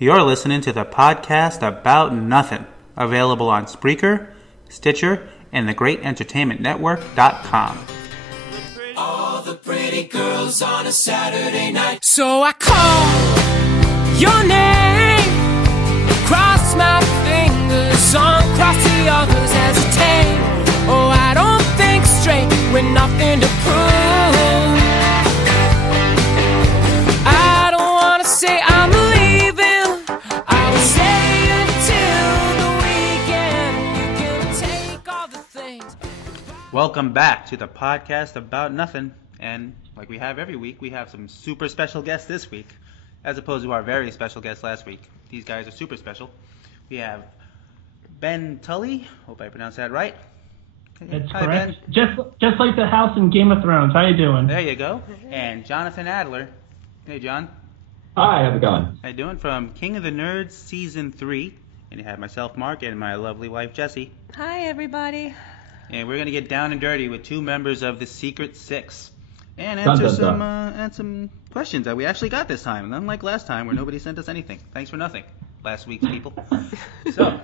You're listening to the podcast About Nothing, available on Spreaker, Stitcher, and thegreatentertainmentnetwork.com. All the pretty girls on a Saturday night. So I call your name, cross my fingers, uncross the others, hesitate. Oh, I don't think straight with nothing to prove. I don't want to say I'm leaving. I will stay until the weekend. You can take all the things. Welcome back to the podcast About Nothing. And like we have every week, we have some super special guests this week, as opposed to our very special guests last week. These guys are super special. We have Ben Tully. Hope I pronounced that right. That's Hi, correct. Ben. Just like the house in Game of Thrones. How you doing? There you go. And Jonathan Adler. Hey, John. Hi, how's it going? How you doing? From King of the Nerds Season 3. And you have myself, Mark, and my lovely wife, Jessie. Hi, everybody. And we're going to get down and dirty with two members of the Secret Six. And answer some questions that we actually got this time. Unlike last time where nobody sent us anything. Thanks for nothing, last week's people. So,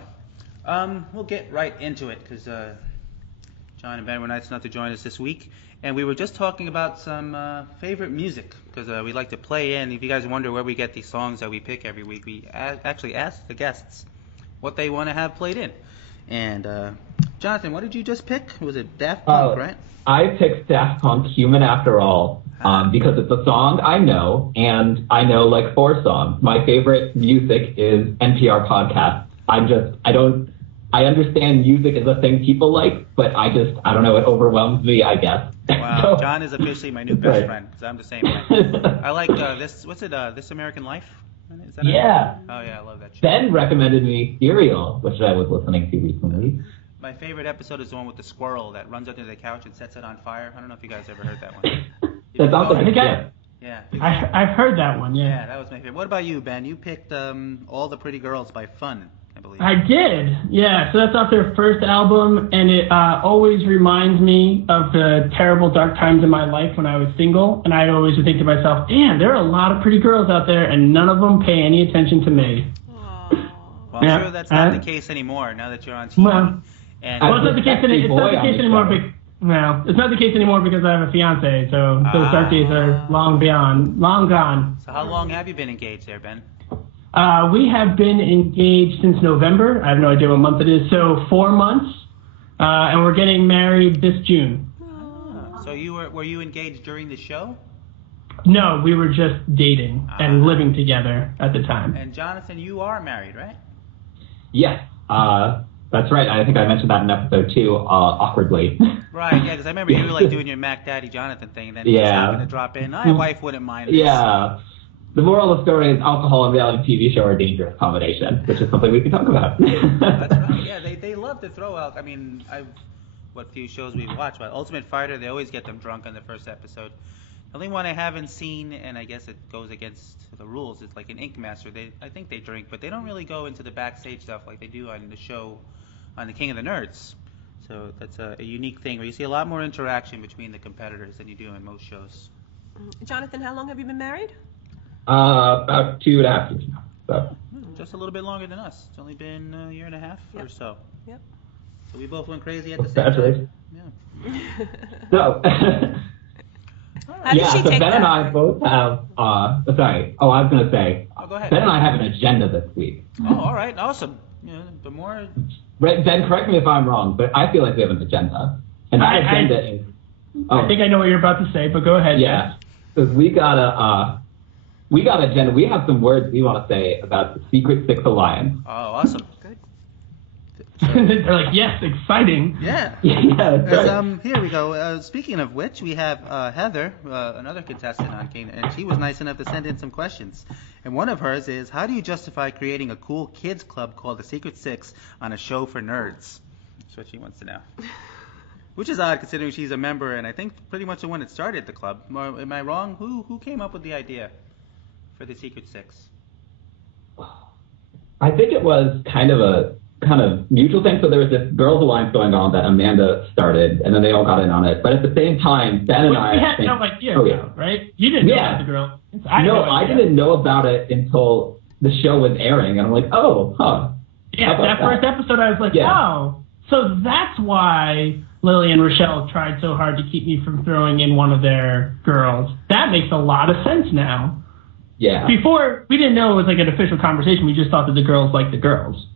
we'll get right into it because Jon and Ben were nice enough to join us this week. And we were just talking about some favorite music because we like to play in. If you guys wonder where we get these songs that we pick every week, we actually ask the guests what they want to have played in. And Jonathan, what did you just pick? Was it Daft Punk, right? I picked Daft Punk, Human After All, because it's a song I know, and I know like 4 songs. My favorite music is NPR podcasts. I understand music is a thing people like, but I don't know, it overwhelms me, I guess. Wow, John is officially my new best friend, because I'm the same way. I like This American Life? Is that yeah. Oh, yeah, I love that show. Ben recommended me Serial, which I was listening to recently. My favorite episode is the one with the squirrel that runs under the couch and sets it on fire. I don't know if you guys ever heard that one. That sounds like a skit. Yeah. I've heard that one, yeah. Yeah, that was my favorite. What about you, Ben? You picked All the Pretty Girls by Fun, I believe. I did, yeah. So that's off their first album, and it always reminds me of the terrible dark times in my life when I was single, and I always would think to myself, damn, there are a lot of pretty girls out there, and none of them pay any attention to me. Well, I'm sure that's not the case anymore now that you're on TV. Well, it's not the case anymore. It's not the case anymore because I have a fiance, so those dark days are long gone. So how long have you been engaged there, Ben? We have been engaged since November. I have no idea what month it is. So 4 months, and we're getting married this June. So were you engaged during the show? No, we were just dating and living together at the time. And Jonathan, you are married, right? Yes, that's right. I think I mentioned that in episode 2, awkwardly. Right, yeah, because I remember you were like doing your Mac Daddy Jonathan thing, and then you just happened to drop in. My wife wouldn't mind this. Yeah. The moral of the story is alcohol and reality TV show are a dangerous combination, which is something we can talk about. That's right. Yeah, they love to throw out. I mean, what few shows we've watched, but Ultimate Fighter, they always get them drunk on the first episode. The only one I haven't seen, and I guess it goes against the rules, is like an Ink Master. I think they drink, but they don't really go into the backstage stuff like they do on the show on the King of the Nerds. So that's a unique thing where you see a lot more interaction between the competitors than you do in most shows. Jonathan, how long have you been married? About 2.5 years now. So. Just a little bit longer than us. It's only been a year and a half or so. Yep. So we both went crazy at the same time. Yeah. So, how did she take Ben that? and I both have, I was going to say, go ahead. Ben and I have an agenda this week. Oh, all right. Awesome. The more... Right, Ben, correct me if I'm wrong, but I feel like we have an agenda. And that agenda is... I think I know what you're about to say, but go ahead. Yeah. Because we got an agenda. We have some words we want to say about the Secret Six Alliance. Oh, awesome. Good. They're like, yes, exciting. Yeah. Yeah, that's right. Here we go. Speaking of which, we have Heather, another contestant on King, and she was nice enough to send in some questions. And one of hers is, how do you justify creating a cool kids club called the Secret Six on a show for nerds? That's what she wants to know. Which is odd considering she's a member, and I think pretty much the one that started the club. Am I wrong? Who came up with the idea for the Secret Six? I think it was kind of a mutual thing. So there was this girls' alliance going on that Amanda started, and then they all got in on it. But at the same time, Ben and I... We had no idea, right? You didn't know about the girl. I didn't know about it until the show was airing, and I'm like, oh, huh. Yeah, that first episode, I was like, oh, so that's why Lily and Rochelle tried so hard to keep me from throwing in one of their girls. That makes a lot of sense now. Yeah. Before, we didn't know it was like an official conversation. We just thought that the girls liked the girls.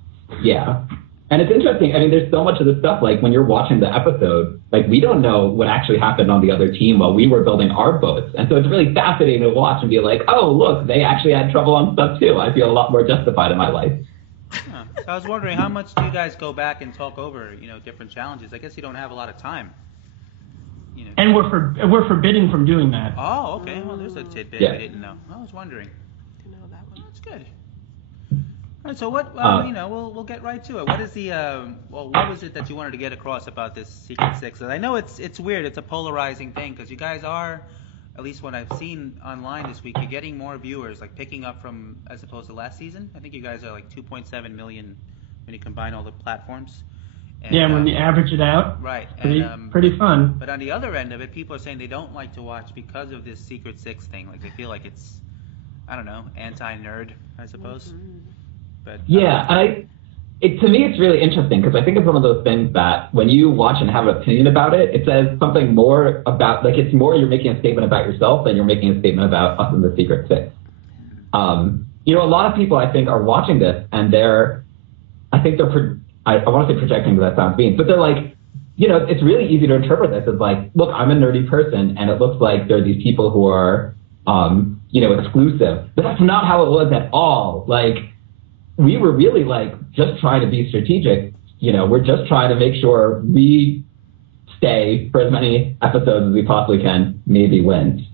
Yeah. And it's interesting. I mean, there's so much of this stuff, like when you're watching the episode, like we don't know what actually happened on the other team while we were building our boats. And so it's really fascinating to watch and be like, oh, look, they actually had trouble on stuff too. I feel a lot more justified in my life. Yeah. So I was wondering, how much do you guys go back and talk over, different challenges? I guess you don't have a lot of time. And we're forbidden from doing that. Oh, okay. Well, there's a tidbit I didn't know. I was wondering. To know that one. That's good. All right, so what? We'll get right to it. What is the? What was it that you wanted to get across about this Secret Six? I know it's weird. It's a polarizing thing because you guys are, at least what I've seen online this week, you're getting more viewers, like picking up from as opposed to last season. I think you guys are like 2.7 million when you combine all the platforms. And, when you average it out. Right. Pretty fun. But on the other end of it, people are saying they don't like to watch because of this Secret Six thing. Like they feel like it's, I don't know, anti-nerd, I suppose. Mm-hmm. But yeah, to me it's really interesting because I think it's one of those things that when you watch and have an opinion about it, it says something more about, like it's more you're making a statement about yourself than you're making a statement about us in the Secret Six. A lot of people I think are watching this and I want to say projecting, but that sounds mean, but they're like, it's really easy to interpret this as like, look, I'm a nerdy person, and it looks like there are these people who are, exclusive. But that's not how it was at all. Like, we were really like just trying to be strategic. We're just trying to make sure we stay for as many episodes as we possibly can, maybe win.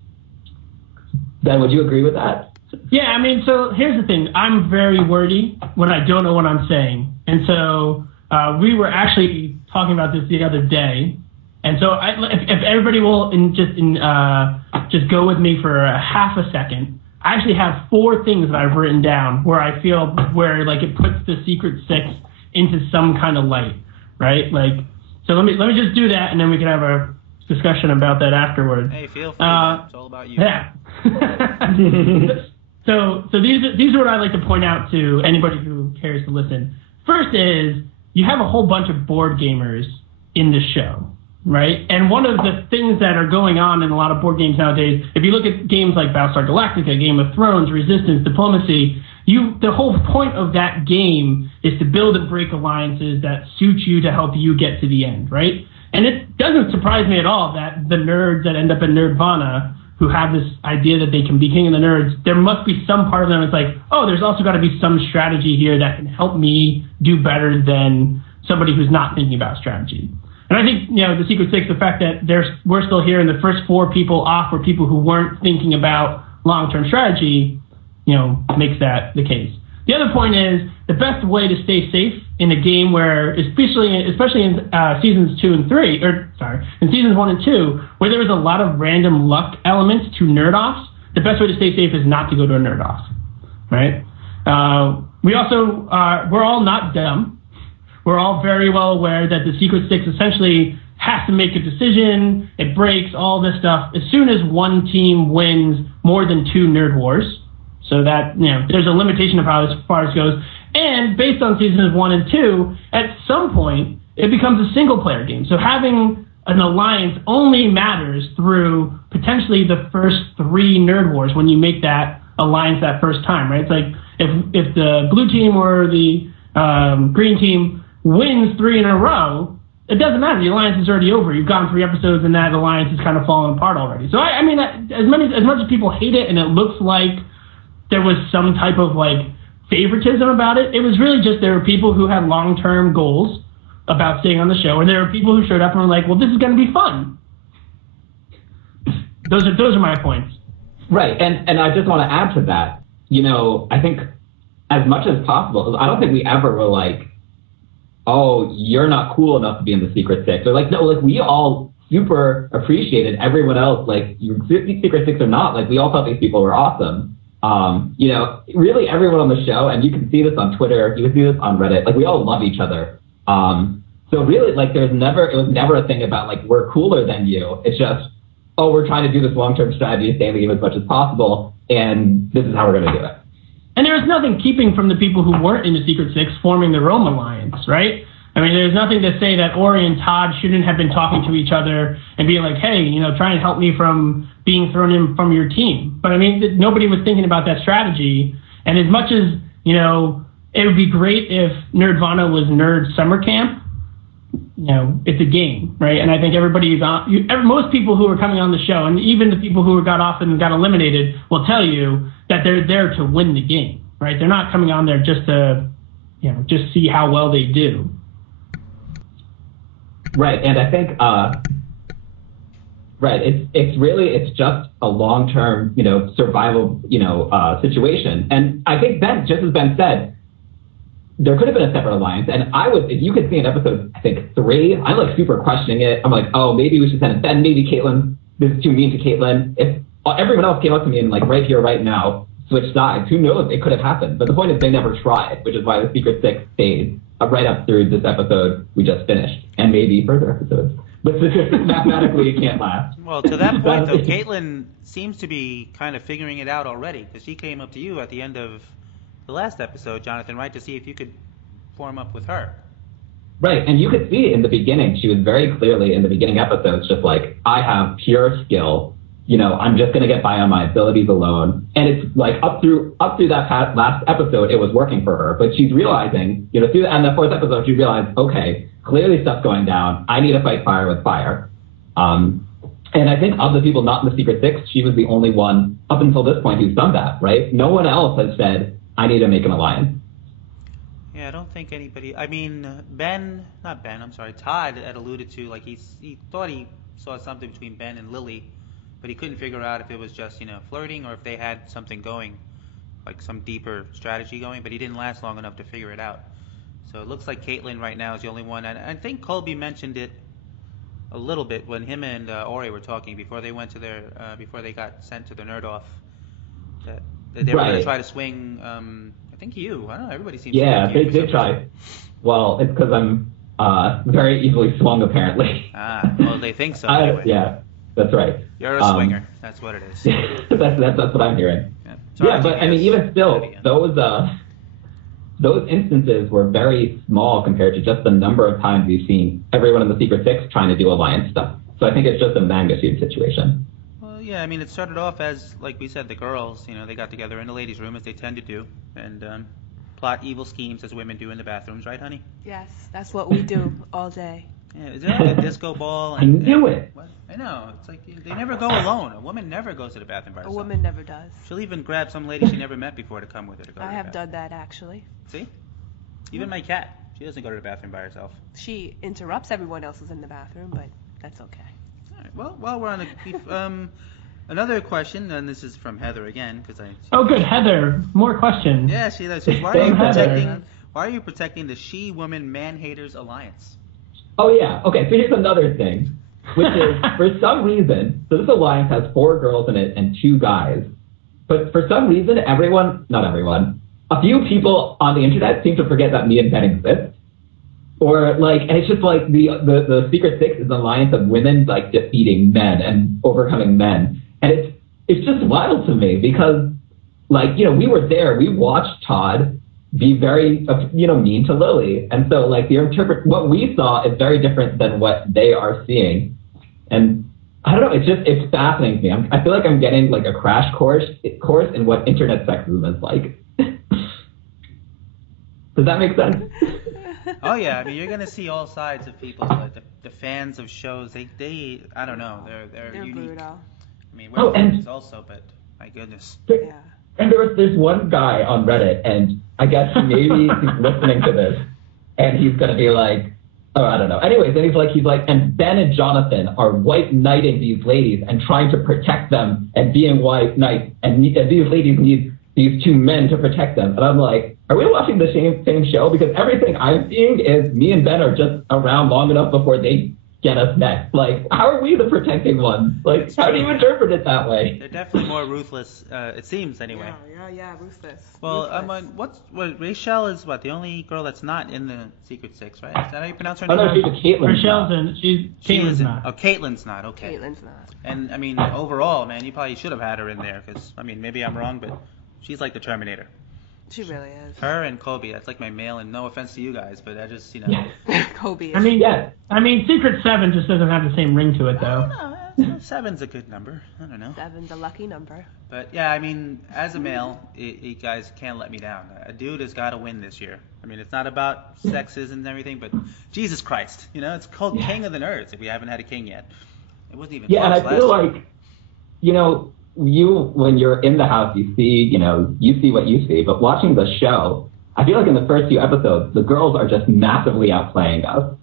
Ben, would you agree with that? Yeah, I mean, so here's the thing. I'm very wordy when I don't know what I'm saying. And so we were actually talking about this the other day. And so if everybody will just go with me for a half a second, I actually have 4 things that I've written down where I feel where like it puts the Secret Six into some kind of light, right? Like, so let me just do that, and then we can have a discussion about that afterwards. Hey, feel free. It's all about you. Yeah. So these are what I like to point out to anybody who cares to listen. First is you have a whole bunch of board gamers in the show, right? And one of the things that are going on in a lot of board games nowadays, if you look at games like Battlestar Galactica, Game of Thrones, Resistance, Diplomacy, the whole point of that game is to build and break alliances that suit you to help you get to the end, right? And it doesn't surprise me at all that the nerds that end up in Nerdvana who have this idea that they can be king of the nerds, there must be some part of them that's like, oh, there's also got to be some strategy here that can help me do better than somebody who's not thinking about strategy. And I think, the Secret Six, the fact that we're still here and the first 4 people off were people who weren't thinking about long-term strategy, makes that the case. The other point is the best way to stay safe in a game where, especially in seasons 2 and 3, in seasons 1 and 2, where there was a lot of random luck elements to nerd-offs, the best way to stay safe is not to go to a nerd-off, right? We also, we're all not dumb. We're all very well aware that the Secret Six essentially has to make a decision, it breaks, all this stuff, as soon as one team wins more than 2 nerd wars. So that, there's a limitation of how as far as goes. And based on seasons 1 and 2, at some point, it becomes a single-player game. So having an alliance only matters through potentially the first 3 nerd wars when you make that alliance that first time, right? It's like if the blue team or the green team wins 3 in a row, it doesn't matter. The alliance is already over. You've gone 3 episodes, and that alliance is kind of fallen apart already. So, I mean, as much as people hate it and it looks like there was some type of favoritism about it. It was really just there were people who had long-term goals about staying on the show, and there were people who showed up and were like, well, this is going to be fun. Those are my points. Right, and I just want to add to that, I think as much as possible, I don't think we ever were like, oh, you're not cool enough to be in the Secret Six. Or no, we all super appreciated everyone else, you Secret Six or not, we all thought these people were awesome. Really everyone on the show, and you can see this on Twitter, you can see this on Reddit, we all love each other. So really, it was never a thing about, we're cooler than you. It's just, oh, we're trying to do this long-term strategy to stay in the game as much as possible, and this is how we're going to do it. And there was nothing keeping from the people who weren't in the Secret Six forming their own alliance, right? I mean, there's nothing to say that Ori and Todd shouldn't have been talking to each other and being like, hey, try and help me from being thrown in from your team. But I mean, nobody was thinking about that strategy. And as much as, it would be great if Nerdvana was Nerd Summer Camp, it's a game, right? And I think most people who are coming on the show, and even the people who got off and got eliminated, will tell you that they're there to win the game, right? They're not coming on there just to, just see how well they do. Right, and I think, it's just a long-term, survival, situation. And I think just as Ben said, there could have been a separate alliance, and if you could see in episode, I think 3, I'm like super questioning it. I'm like, oh, maybe we should send Ben, maybe Caitlyn, this is too mean to Caitlyn. If everyone else came up to me and like right here, right now, switch sides, who knows, it could have happened. But the point is they never tried, which is why the Secret Six stayed right up through this episode we just finished, and maybe further episodes. But mathematically, it can't last. Well, to that point, though, Caitlyn seems to be kind of figuring it out already, because she came up to you at the end of the last episode, Jonathan, right, to see if you could form up with her. Right, and you could see in the beginning, she was very clearly in the beginning episodes just like, I have pure skill, I'm just going to get by on my abilities alone. And it's like up through that last episode, it was working for her. But she's realizing, through the 4th episode, she realized, okay, clearly stuff's going down. I need to fight fire with fire. And I think of the people not in the Secret Six, she was the only one up until this point who's done that, right? No one else has said, I need to make an alliance. Yeah, I don't think anybody. I mean, Todd had alluded to, like, he thought he saw something between Ben and Lily, but he couldn't figure out if it was just, flirting or if they had something going, like some deeper strategy going, but he didn't last long enough to figure it out. So it looks like Caitlyn right now is the only one, and I think Colby mentioned it a little bit when him and Ori were talking before they went to before they got sent to the Nerd Off, that they were going to try to swing. I think you. I don't know. Everybody seems. Yeah, to they did try. Well, it's because I'm very easily swung, apparently. Well, they think so. Anyway. Yeah, that's right. You're a swinger. That's what it is. that's what I'm hearing. Yeah, but I mean, even still, those instances were very small compared to just the number of times we've seen everyone in the Secret Six trying to do alliance stuff. So I think it's just a magnitude situation. Well, yeah, I mean, it started off as, like we said, the girls, they got together in the ladies' room, as they tend to do, and plot evil schemes as women do in the bathrooms, right, honey? Yes, that's what we do all day. Yeah, is there like a disco ball? I knew it. What? I know. It's like they never go alone. A woman never goes to the bathroom by herself. A woman never does. She'll even grab some lady she never met before to come with her to go to the bathroom. I have done that, actually. See? Even my cat. She doesn't go to the bathroom by herself. She interrupts everyone else is in the bathroom, but that's okay. All right. Well, while we're on the another question, and this is from Heather again, because I. Oh, good, Heather. More questions. Yeah, she says, why are you protecting the She-Woman Man-Haters Alliance? Oh yeah. Okay. So here's another thing, which is for some reason, so this alliance has 4 girls in it and 2 guys, but for some reason, not everyone, a few people on the internet seem to forget that me and Ben exist. Or like, and it's just like the Secret Six is an alliance of women like defeating men and overcoming men. And it's just wild to me because like, we were there, we watched Todd be very, mean to Lily. And so like what we saw is very different than what they are seeing. And I don't know, it's fascinating to me. I feel like I'm getting like a crash course in what internet sexism is like. Does that make sense? Oh yeah, I mean you're gonna see all sides of people. Like the fans of shows, they I don't know, they're unique. Brutal. I mean we're fans also, but my goodness. Yeah. And there's one guy on Reddit, and I guess maybe he's listening to this, and he's gonna be like, oh I don't know. Anyways, then he's like, and Ben and Jonathan are white knighting these ladies and trying to protect them and being white knights, and these ladies need these 2 men to protect them. And I'm like, are we watching the same show? Because everything I'm seeing is me and Ben are just around long enough before they get us next. Like, how are we the protecting ones? Like, how do you interpret it that way? They're definitely more ruthless, it seems anyway. Yeah, ruthless. Well, ruthless. Rachel is the only girl that's not in the Secret Six, right? Is that how you pronounce her name? Oh, no, she's Caitlyn. Rachel's in. Caitlin's not. Oh, Caitlin's not. Okay. Caitlin's not. And I mean, overall, man, you probably should have had her in there because I mean, maybe I'm wrong, but she's like the Terminator. She really is. Her and Colby. That's like my male, and no offense to you guys, but I just, Kobe is. I mean, Secret 7 just doesn't have the same ring to it, though. No, 7's a good number. I don't know. 7's a lucky number. But yeah, I mean, as a male, you guys can't let me down. A dude has got to win this year. I mean, it's not about sexism and everything, but Jesus Christ, it's called King of the Nerds if we haven't had a king yet. It wasn't even Yeah, and close I feel last like, when you're in the house, you see what you see. But watching the show, I feel like in the first few episodes, the girls are just massively outplaying us.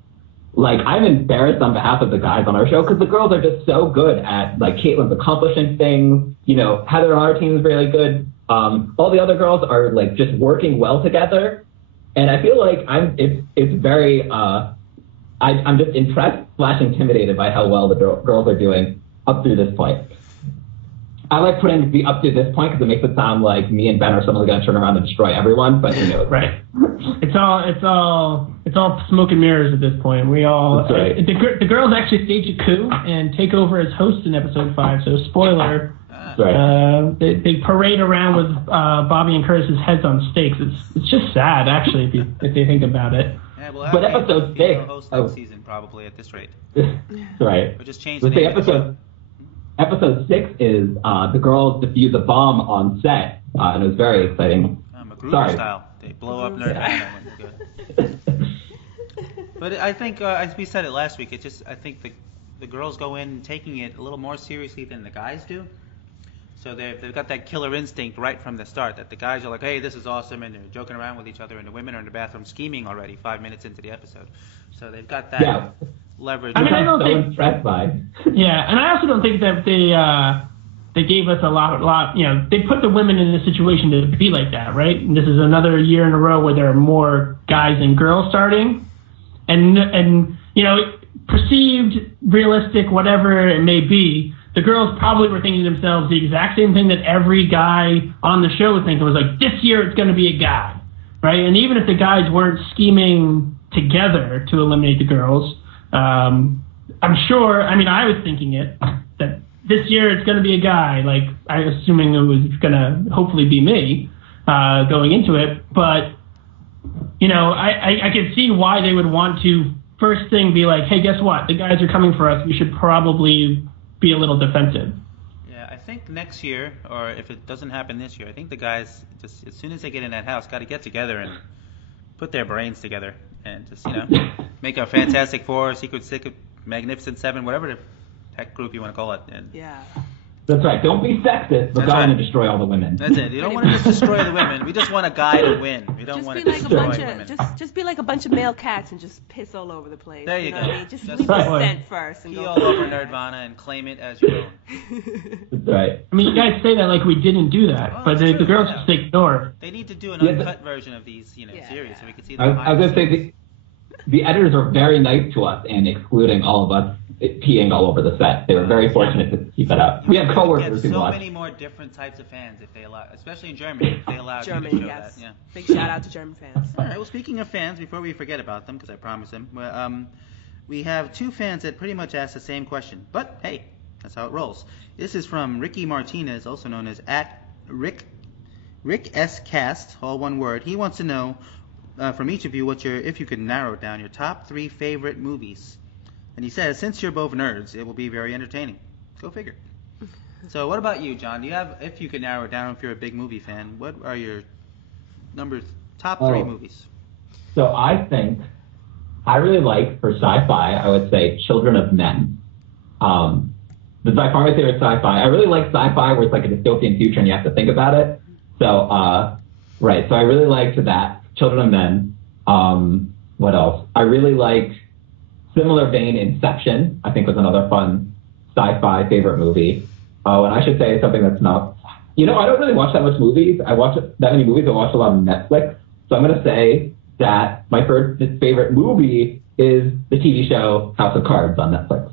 Like, I'm embarrassed on behalf of the guys on our show because the girls are just so good at, like, Caitlin's accomplishing things. Heather on our team is really good. All the other girls are, like, just working well together. And I feel like it's very, I'm just impressed / intimidated by how well the girls are doing up through this point. I like putting the up to this point because it makes it sound like me and Ben are suddenly going to turn around and destroy everyone, but right. It's all smoke and mirrors at this point. We all right. The girls actually stage a coup and take over as hosts in episode 5. So spoiler. Right. They parade around with Bobby and Curtis's heads on stakes. It's just sad actually if you think about it. Yeah, well, but episode 6 host next season probably at this rate. Right. Or just change the name. Episode 6 is the girls defuse a bomb on set, and it was very exciting. MacGruber style. They blow up Nirvana when they're good. But I think, as we said it last week, I think the girls go in taking it a little more seriously than the guys do. So they've got that killer instinct right from the start that the guys are like, hey, this is awesome, and they're joking around with each other, and the women are in the bathroom scheming already 5 minutes into the episode. So they've got that leverage. I mean, I don't think impressed by. Yeah, and I also don't think that they gave us a lot. They put the women in a situation to be like that, right? And this is another year in a row where there are more guys and girls starting, and perceived, realistic, whatever it may be. The girls probably were thinking to themselves the exact same thing that every guy on the show was thinking. It was like, this year it's going to be a guy, right? And even if the guys weren't scheming together to eliminate the girls, I'm sure, I was thinking it, that this year it's going to be a guy. Like, I'm assuming it was going to hopefully be me going into it. But, I can see why they would want to first thing be like, hey, guess what? The guys are coming for us. We should probably be a little defensive. Yeah, I think next year, or if it doesn't happen this year, I think the guys, just as soon as they get in that house, got to get together and put their brains together and just, make a Fantastic Four, Secret Six, Magnificent Seven, whatever the heck group you want to call it. And yeah. That's right. Don't be sexist, but go on and destroy all the women. That's it. You don't want to just destroy the women. We just want a guy to win. We don't want to destroy women. Just be like a bunch of male cats and just piss all over the place. There you go. What I mean? Just leave the scent first and pee go. all over Nirvana and claim it as your own. That's right. I mean, you guys say that like we didn't do that, but the girls just ignore. They need to do an uncut version of these, series so we can see the I was going to say the editors are very nice to us and excluding all of us peeing all over the set. They were very fortunate to keep it out. We have coworkers who watch. So many more different types of fans if they allow, especially in Germany, if they allow Germany, you to show yes. that. Yeah. Big shout out to German fans. All right. Well, speaking of fans, before we forget about them, because I promised them, we have 2 fans that pretty much asked the same question. But hey, that's how it rolls. This is from Ricky Martinez, also known as @Rick S Cast, all one word. He wants to know from each of you if you could narrow down your top 3 favorite movies. And he says, since you're both nerds, it will be very entertaining. Go figure. So what about you, John? Do you have, if you could narrow it down, if you're a big movie fan, what are your top 3 movies? So I think I really like, for sci-fi, I would say Children of Men. That's by far my favorite sci-fi. I really like sci-fi where it's like a dystopian future and you have to think about it. So, right. So I really liked that. Children of Men. What else? I really like, similar vein, Inception, I think was another fun sci-fi favorite movie. Oh, and I should say something that's not, I don't really watch that much movies. I watch that many movies. I watch a lot on Netflix. So I'm going to say that my first favorite movie is the TV show House of Cards on Netflix.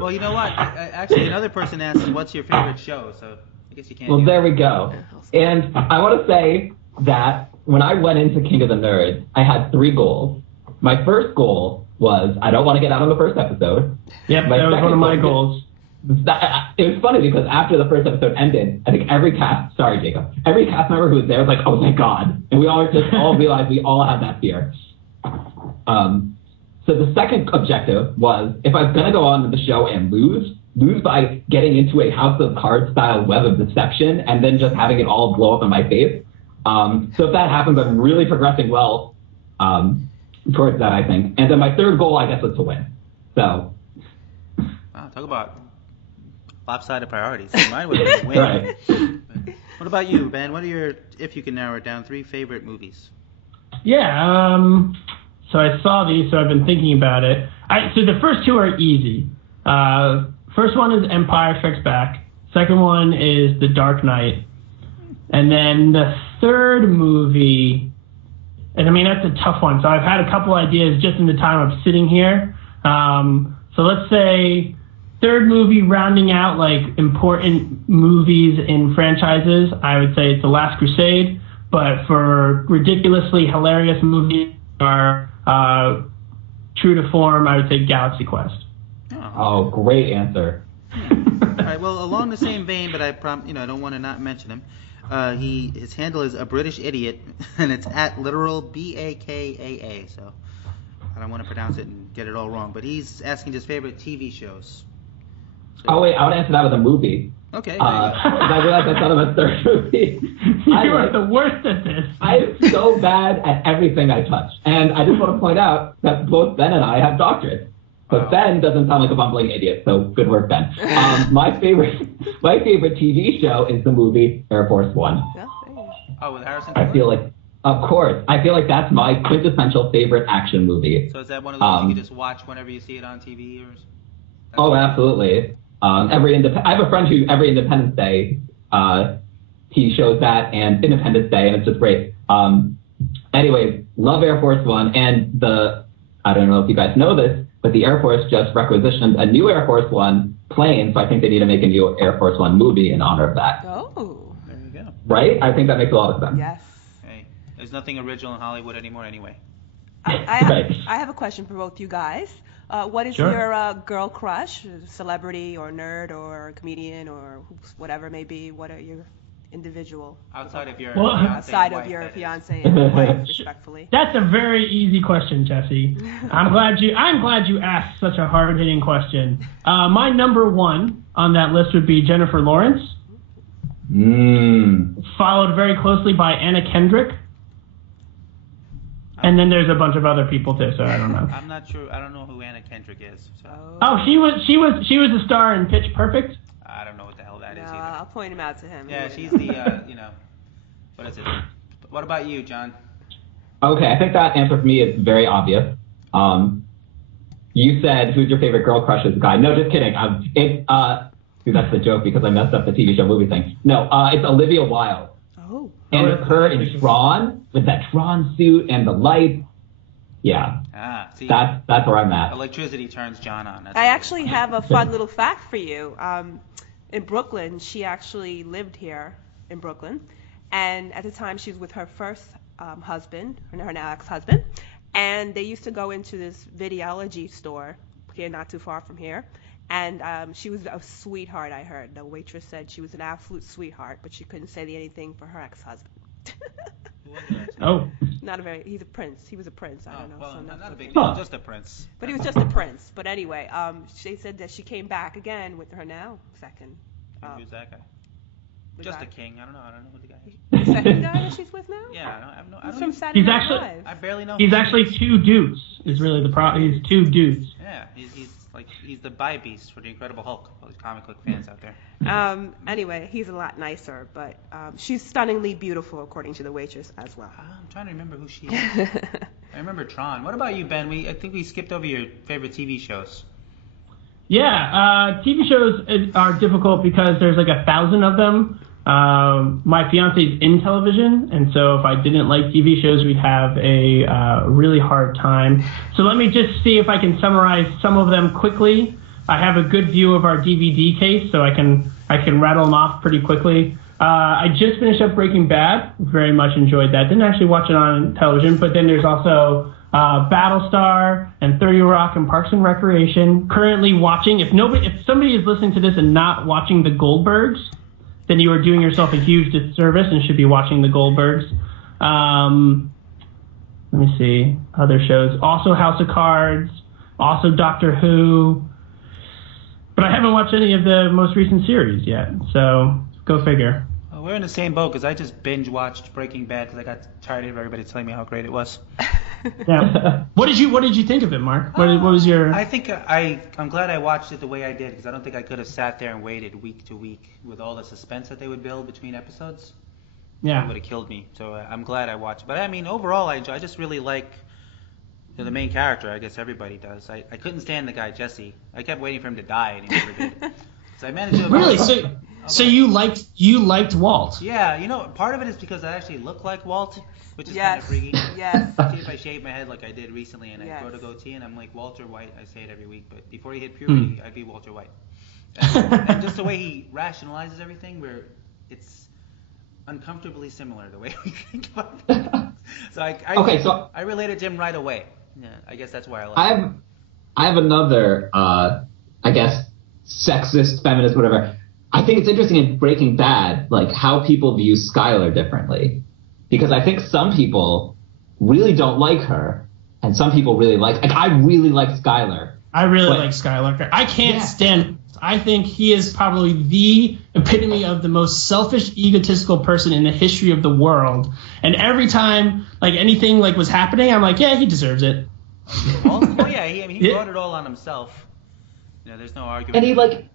Well, you know what? Actually, another person asked, what's your favorite show? So I guess you can't. Well, there we go. And I want to say that when I went into King of the Nerds, I had 3 goals. My first goal was I don't want to get out on the first episode. Yep, that was one of my goals. it was funny because after the first episode ended, I think every cast member who was there was like, oh my God. And we all realized we all had that fear. So the second objective was, if I was going to go on to the show and lose by getting into a House of Cards style web of deception and then just having it all blow up in my face. So if that happens, I'm really progressing well towards that, I think. And then my third goal, I guess, was to win. So. Wow, talk about lopsided priorities. Mine was to win. Right. What about you, Ben? What are your, if you can narrow it down, 3 favorite movies? Yeah, so I saw these, so I've been thinking about it. So the first 2 are easy. First one is Empire Strikes Back. Second one is The Dark Knight. And then the third movie, and I mean, that's a tough one. So I've had a couple ideas just in the time of sitting here. So let's say third movie rounding out like important movies in franchises, I would say it's The Last Crusade. But for ridiculously hilarious movies are true to form, I would say Galaxy Quest. Oh, great answer. All right, well, along the same vein, but I don't want to not mention him. His handle is a British idiot, and it's at literal BAKAA. So I don't want to pronounce it and get it all wrong. But he's asking his favorite TV shows. So, oh wait, I would answer that with a movie. Okay. I realized I thought of a third movie. You are the worst at this. I'm so bad at everything I touch, and I just want to point out that both Ben and I have doctorates. But Ben doesn't sound like a bumbling idiot, so good work, Ben. My favorite TV show is the movie Air Force One. Oh, with Harrison? I feel like, of course, that's my quintessential favorite action movie. So is that one of those you can just watch whenever you see it on TV? Oh, absolutely. I have a friend who every Independence Day he shows that, and Independence Day, and it's just great. Anyways, love Air Force One, and I don't know if you guys know this, but the Air Force just requisitioned a new Air Force One plane, so I think they need to make a new Air Force One movie in honor of that. Oh. There you go. Right? I think that makes a lot of sense. Yes. Hey, there's nothing original in Hollywood anymore anyway. I have a question for both you guys. What is Sure. your girl crush, celebrity or nerd or comedian or whatever it may be? What are your individual Outside of your outside of your fiance and wife, respectfully? That's a very easy question, Jesse. I'm glad you asked such a hard-hitting question. My number 1 on that list would be Jennifer Lawrence, followed very closely by Anna Kendrick, and then there's a bunch of other people too. So I don't know. I'm not sure. I don't know who Anna Kendrick is. So. Oh, she was a star in Pitch Perfect. I don't know what the hell that is either. I'll point him out to him. Yeah, she's the what is it? What about you, John? Okay, I think that answer for me is very obvious. You said, who's your favorite girl crushes guy? No, just kidding. That's the joke because I messed up the TV show movie thing. No, it's Olivia Wilde. Oh. And her in Tron, with that Tron suit and the lights. Yeah. See, that's where I'm at. Electricity turns John on. I actually have a fun little fact for you. In Brooklyn, she actually lived here in Brooklyn. And at the time, she was with her first husband, her now ex-husband. And they used to go into this videology store here, not too far from here. And she was a sweetheart, I heard. The waitress said she was an absolute sweetheart, but she couldn't say anything for her ex-husband. Oh. He's a prince. He was a prince. I don't know. Well, so not a big deal, just a prince. But he was just a prince. But anyway, she said that she came back again with her now second. Who's that guy? Just a king. I don't know who the guy is. The second guy that she's with now? Yeah, I don't know. He's from Saturday Night Live. I barely know. He's actually 2 dudes. Is really the problem. He's 2 dudes. Yeah, he's the bi-beast for the Incredible Hulk. All these comic book fans out there. Anyway, he's a lot nicer, but she's stunningly beautiful according to the waitress as well. I'm trying to remember who she is. I remember Tron. What about you, Ben? I think we skipped over your favorite TV shows. Yeah, TV shows are difficult because there's like 1,000 of them. My fiance's in television, and so if I didn't like TV shows, we'd have a really hard time. So let me just see if I can summarize some of them quickly. I have a good view of our DVD case, so I can rattle them off pretty quickly. I just finished up Breaking Bad. Very much enjoyed that. Didn't actually watch it on television, but then there's also Battlestar, and 30 Rock and Parks and Recreation. Currently watching. If somebody is listening to this and not watching The Goldbergs, then you are doing yourself a huge disservice and should be watching The Goldbergs. Let me see. Other shows. Also House of Cards. Also Doctor Who. But I haven't watched any of the most recent series yet, so go figure. Well, we're in the same boat because I just binge watched Breaking Bad because I got tired of everybody telling me how great it was. Yeah. What did you think of it, Mark? What was your? I think I'm glad I watched it the way I did because I don't think I could have sat there and waited week to week with all the suspense that they would build between episodes. Yeah. It would have killed me. So I'm glad I watched it. But I mean, overall, I just really like the main character. I guess everybody does. I couldn't stand the guy Jesse. I kept waiting for him to die, and he never did. So I managed to. Really? So you liked Walt? Yeah. Part of it is because I actually look like Walt, which is kind of freaky. Yes. If I shave my head like I did recently and I grow the goatee and I'm like Walter White, I say it every week, but before he hit puberty, I'd be Walter White. And just the way he rationalizes everything, where it's uncomfortably similar the way we think about it. So I related to him right away. Yeah, I guess that's why I like him. I have another, I guess, sexist, feminist, whatever. I think it's interesting in Breaking Bad, like how people view Skylar differently. Because I think some people really don't like her, and some people really like I really like Skylar. I really like Skylar. I can't stand. I think he is probably the epitome of the most selfish, egotistical person in the history of the world. And every time like anything like was happening, I'm like, yeah, he deserves it. He brought it all on himself. There's no argument. And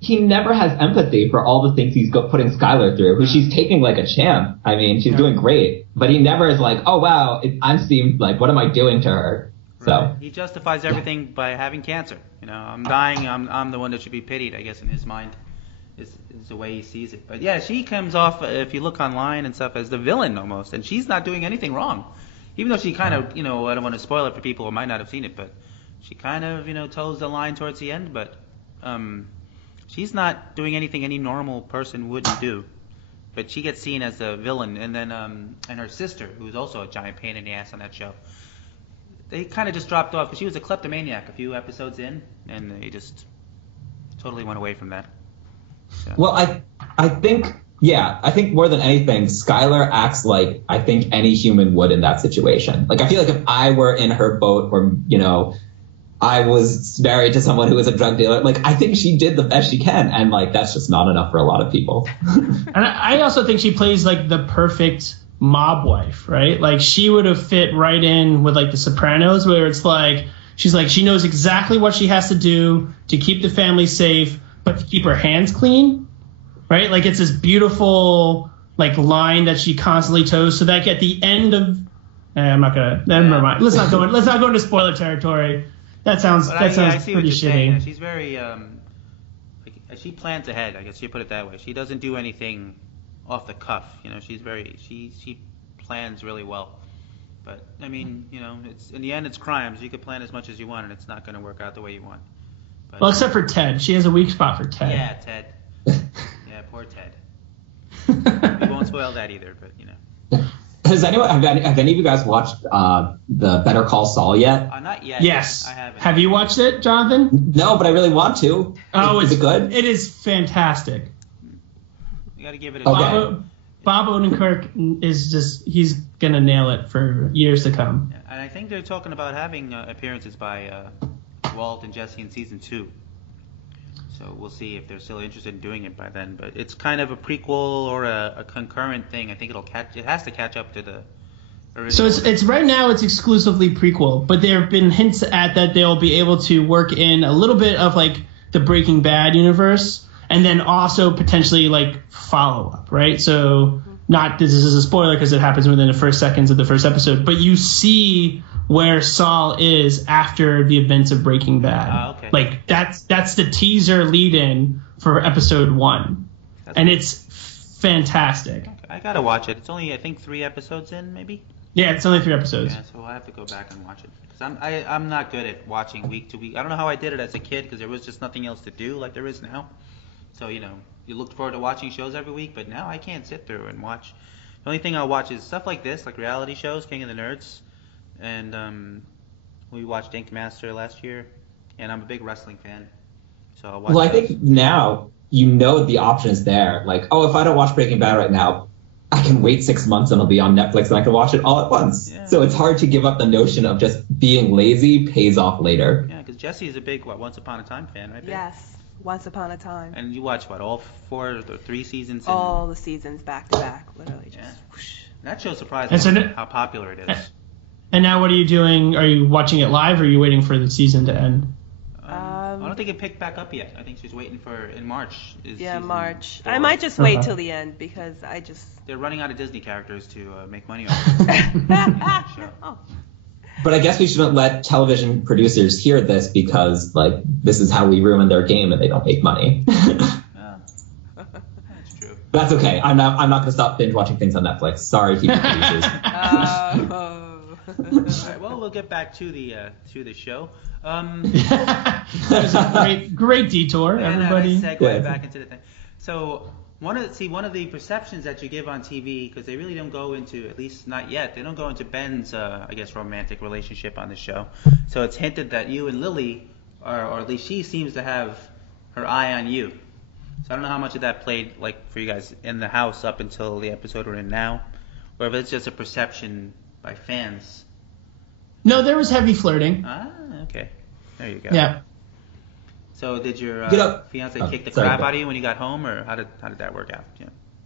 he never has empathy for all the things he's putting Skylar through, who she's taking like a champ. I mean, she's doing great, but he never is like, oh wow, I'm seeing like, what am I doing to her? Right. So he justifies everything by having cancer. I'm dying. I'm the one that should be pitied. I guess in his mind, is the way he sees it. But yeah, she comes off, if you look online and stuff, as the villain almost, and she's not doing anything wrong, even though she kind of, I don't want to spoil it for people who might not have seen it, but she kind of, toes the line towards the end, but she's not doing anything any normal person wouldn't do. But she gets seen as a villain, and then and her sister, who's also a giant pain in the ass on that show, they kind of just dropped off because she was a kleptomaniac a few episodes in, and they just totally went away from that. So. Well, I think more than anything, Skylar acts like I think any human would in that situation. Like I feel like if I were in her boat, or I was married to someone who was a drug dealer, like I think she did the best she can, and like that's just not enough for a lot of people. And I also think she plays like the perfect mob wife, right? Like she would have fit right in with like The Sopranos, where it's like she knows exactly what she has to do to keep the family safe, but to keep her hands clean, right? Like it's this beautiful like line that she constantly toes, so that at the end of I'm not gonna never mind. Let's not go into spoiler territory. That sounds pretty shitty. Saying. She's very she plans ahead. I guess you put it that way. She doesn't do anything off the cuff. She plans really well. But I mean, it's in the end it's crimes. You could plan as much as you want, and it's not going to work out the way you want. But, well, except for Ted. She has a weak spot for Ted. Yeah, Ted. Yeah, poor Ted. We won't spoil that either, but Have any of you guys watched the Better Call Saul yet? Not yet. Yes. I haven't. Have you watched it, Jonathan? No, but I really want to. Oh, is it good? It is fantastic. You got to give it a try. Bob Odenkirk is he's going to nail it for years to come. Yeah, and I think they're talking about having appearances by Walt and Jesse in season 2. So we'll see if they're still interested in doing it by then. But it's kind of a prequel or a concurrent thing. I think it has to catch up to the original. So it's right now it's exclusively prequel, but there have been hints at that they'll be able to work in a little bit of like the Breaking Bad universe, and then also potentially like follow up, right? So not this is a spoiler because it happens within the first seconds of the first episode, but you see where Saul is after the events of Breaking Bad. Okay. Like that's the teaser lead-in for episode 1, and it's fantastic. Okay. I gotta watch it. It's only I think 3 episodes in, maybe. Yeah, it's only 3 episodes. Yeah, so I have to go back and watch it because I'm not good at watching week to week. I don't know how I did it as a kid because there was just nothing else to do like there is now. So you looked forward to watching shows every week, but now I can't sit through and watch. The only thing I'll watch is stuff like this, like reality shows, King of the Nerds. and we watched Ink Master last year, and I'm a big wrestling fan. So I'll watch Well, I those. think now the option is there. Like, oh, if I don't watch Breaking Bad right now, I can wait 6 months and it'll be on Netflix and I can watch it all at once. Yeah. So it's hard to give up the notion of just being lazy pays off later. Yeah, because Jesse is a big Once Upon a Time fan, right? babe? Yes, Once Upon a Time. And you watch all 4 or 3 seasons? All the seasons back to back, literally just Yeah. whoosh. That show surprised And so me n- how popular it is. And now what are you doing? Are you watching it live or are you waiting for the season to end? I don't think it picked back up yet. I think she's waiting for in March. Is Yeah, season March. 4. I might just wait till the end because I just. They're running out of Disney characters to make money off it. Oh. But I guess we shouldn't let television producers hear this because, like, this is how we ruin their game and they don't make money. Yeah. That's true. That's okay. I'm not going to stop binge watching things on Netflix. Sorry, TV producers. All right, well, we'll get back to the show. That was a great detour, everybody. And segue back into the thing. So one of the perceptions that you give on TV, because they really don't go into, at least not yet, they don't go into Ben's I guess romantic relationship on the show. So it's hinted that you and Lily, or at least she seems to have her eye on you. So I don't know how much of that played like for you guys in the house up until the episode we're in now, or if it's just a perception by fans. No, there was heavy flirting. Ah, okay. There you go. Yeah. So did your fiance kick the crap out of you when you got home, or how did that work out?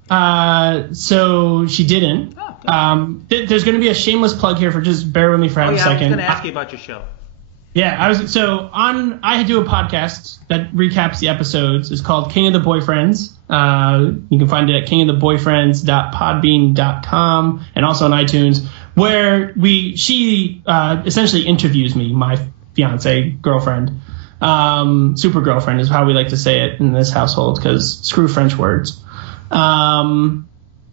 Yeah. So she didn't. Oh, good. There's going to be a shameless plug here for just bear with me for a I was second. going to ask you about your show. Yeah, I do a podcast that recaps the episodes. It's called King of the Boyfriends. You can find it at kingoftheboyfriends.podbean.com and also on iTunes, where she essentially interviews me, my fiance, girlfriend. Super girlfriend is how we like to say it in this household because screw French words.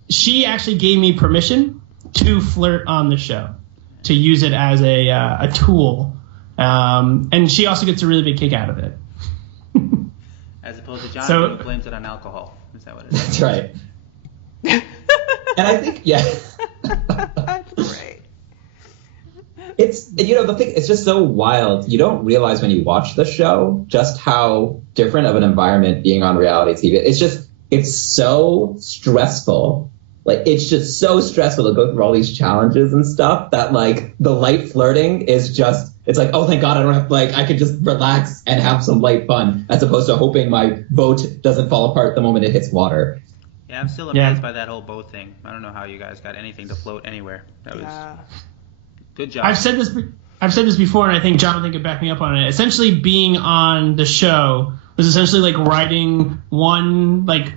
She actually gave me permission to flirt on the show, to use it as a tool. And she also gets a really big kick out of it. As opposed to John, So- who blames it on alcohol. Is that what it is? That's right. And I think, yeah. That's great. It's, the thing, it's just so wild. You don't realize when you watch the show just how different of an environment being on reality TV. It's so stressful. Like, it's just so stressful to go through all these challenges and stuff that, like, the light flirting is just, it's like, oh, thank God, I don't have, like, I could just relax and have some light fun, as opposed to hoping my boat doesn't fall apart the moment it hits water. Yeah, I'm still amazed by that whole boat thing. I don't know how you guys got anything to float anywhere. That was good job. I've said this before, and I think Jonathan could back me up on it. Essentially, being on the show was essentially like riding one, like,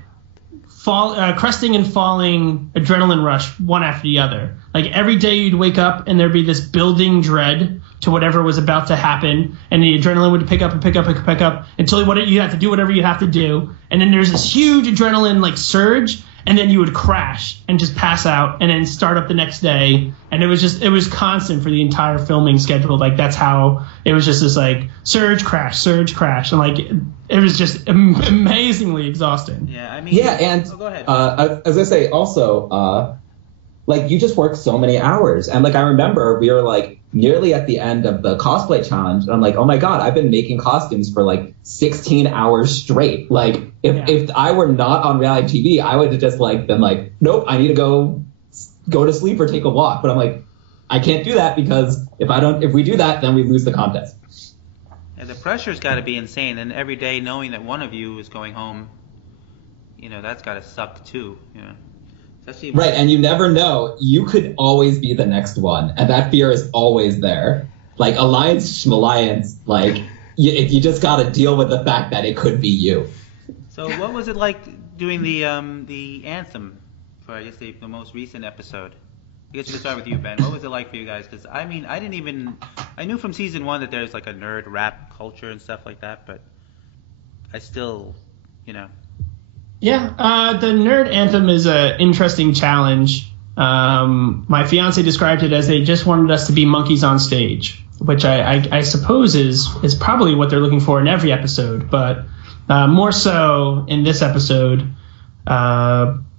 cresting and falling adrenaline rush one after the other. Like every day you'd wake up and there'd be this building dread to whatever was about to happen, and the adrenaline would pick up and pick up and pick up until you have to do whatever you have to do, and then there's this huge adrenaline like surge, and then you would crash and just pass out and then start up the next day, and it was constant for the entire filming schedule. Like that's how it was, just this like surge crash, and like it was just amazingly exhausting. Yeah, I mean. Yeah, and go ahead. as I say, also, like you just work so many hours, and like I remember we were like nearly at the end of the cosplay challenge, and I'm like, oh my God, I've been making costumes for like 16 hours straight. Like if I were not on reality TV, I would have just like been like, nope, I need to go to sleep or take a walk. But I'm like, I can't do that because if we do that, then we lose the contest. Yeah, the pressure's got to be insane, and every day knowing that one of you is going home, that's got to suck too. Especially Right, and you never know. You could always be the next one, and that fear is always there. Like, alliance, schmalliance, like, you just got to deal with the fact that it could be you. So what was it like doing the anthem for, I guess, the most recent episode? I guess we'll start with you, Ben. What was it like for you guys? Because, I mean, I knew from season 1 that there's, like, a nerd rap culture and stuff like that, but I still, Yeah, the nerd anthem is an interesting challenge. My fiance described it as they just wanted us to be monkeys on stage, which I suppose is probably what they're looking for in every episode, but more so in this episode,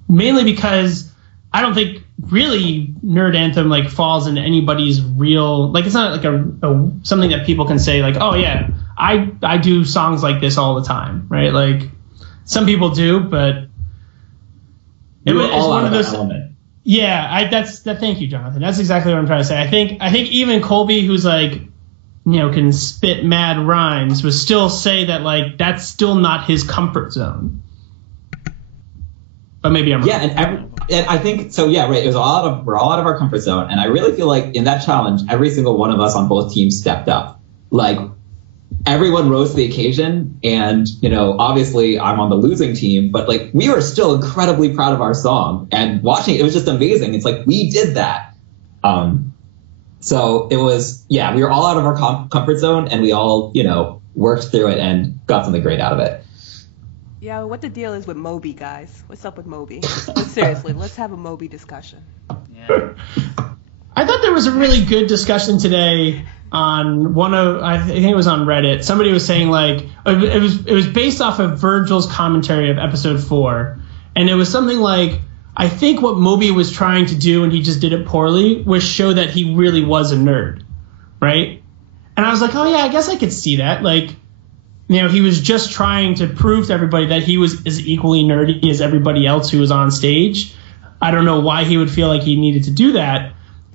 mainly because I don't think really Nerd Anthem like falls into anybody's real, like it's not like a something that people can say like, oh yeah, I do songs like this all the time, right? Like some people do, but it's one of those. Yeah, thank you, Jonathan. That's exactly what I'm trying to say. I think even Colby, who's like, can spit mad rhymes, would still say that like that's still not his comfort zone. But maybe I'm wrong. Yeah, and I think so. Yeah, right. We're all out of our comfort zone, and I really feel like in that challenge, every single one of us on both teams stepped up. Like everyone rose to the occasion, and obviously I'm on the losing team, but like we were still incredibly proud of our song, and watching it was just amazing. It's like we did that. So it was, we were all out of our comfort zone, and we all worked through it and got something great out of it. Yeah, what the deal is with Moby, guys? What's up with Moby? But seriously, let's have a Moby discussion. Yeah. I thought there was a really good discussion today on I think it was on Reddit. Somebody was saying like it was based off of Virgil's commentary of episode 4, and it was something like, I think what Moby was trying to do, and he just did it poorly, was show that he really was a nerd, right? And I was like, oh yeah, I guess I could see that. Like, he was just trying to prove to everybody that he was as equally nerdy as everybody else who was on stage. I don't know why he would feel like he needed to do that.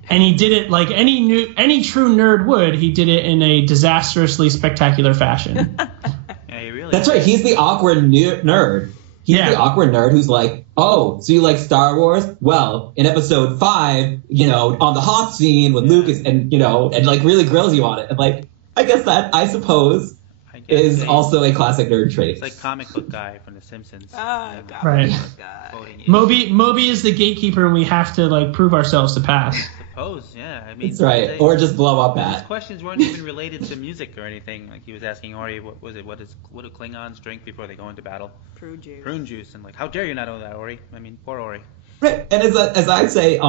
And he did it like any true nerd would. He did it in a disastrously spectacular fashion. Yeah, he really. That's right. He's the awkward nerd. He's the awkward nerd who's like, oh, so you like Star Wars? Well, in episode 5, on the Hoth scene with Lucas, and and like really grills you on it. And like, I guess that, I suppose, is also a classic nerd trait. It's like comic book guy from The Simpsons. Oh, God. Right. Moby is the gatekeeper, and we have to like prove ourselves to pass. Suppose, yeah. I mean, that's right. Or just blow up at. His questions weren't even related to music or anything. Like he was asking Ori, what do Klingons drink before they go into battle? Prune juice. Prune juice, and like, how dare you not know that, Ori? I mean, poor Ori. Right, and as I say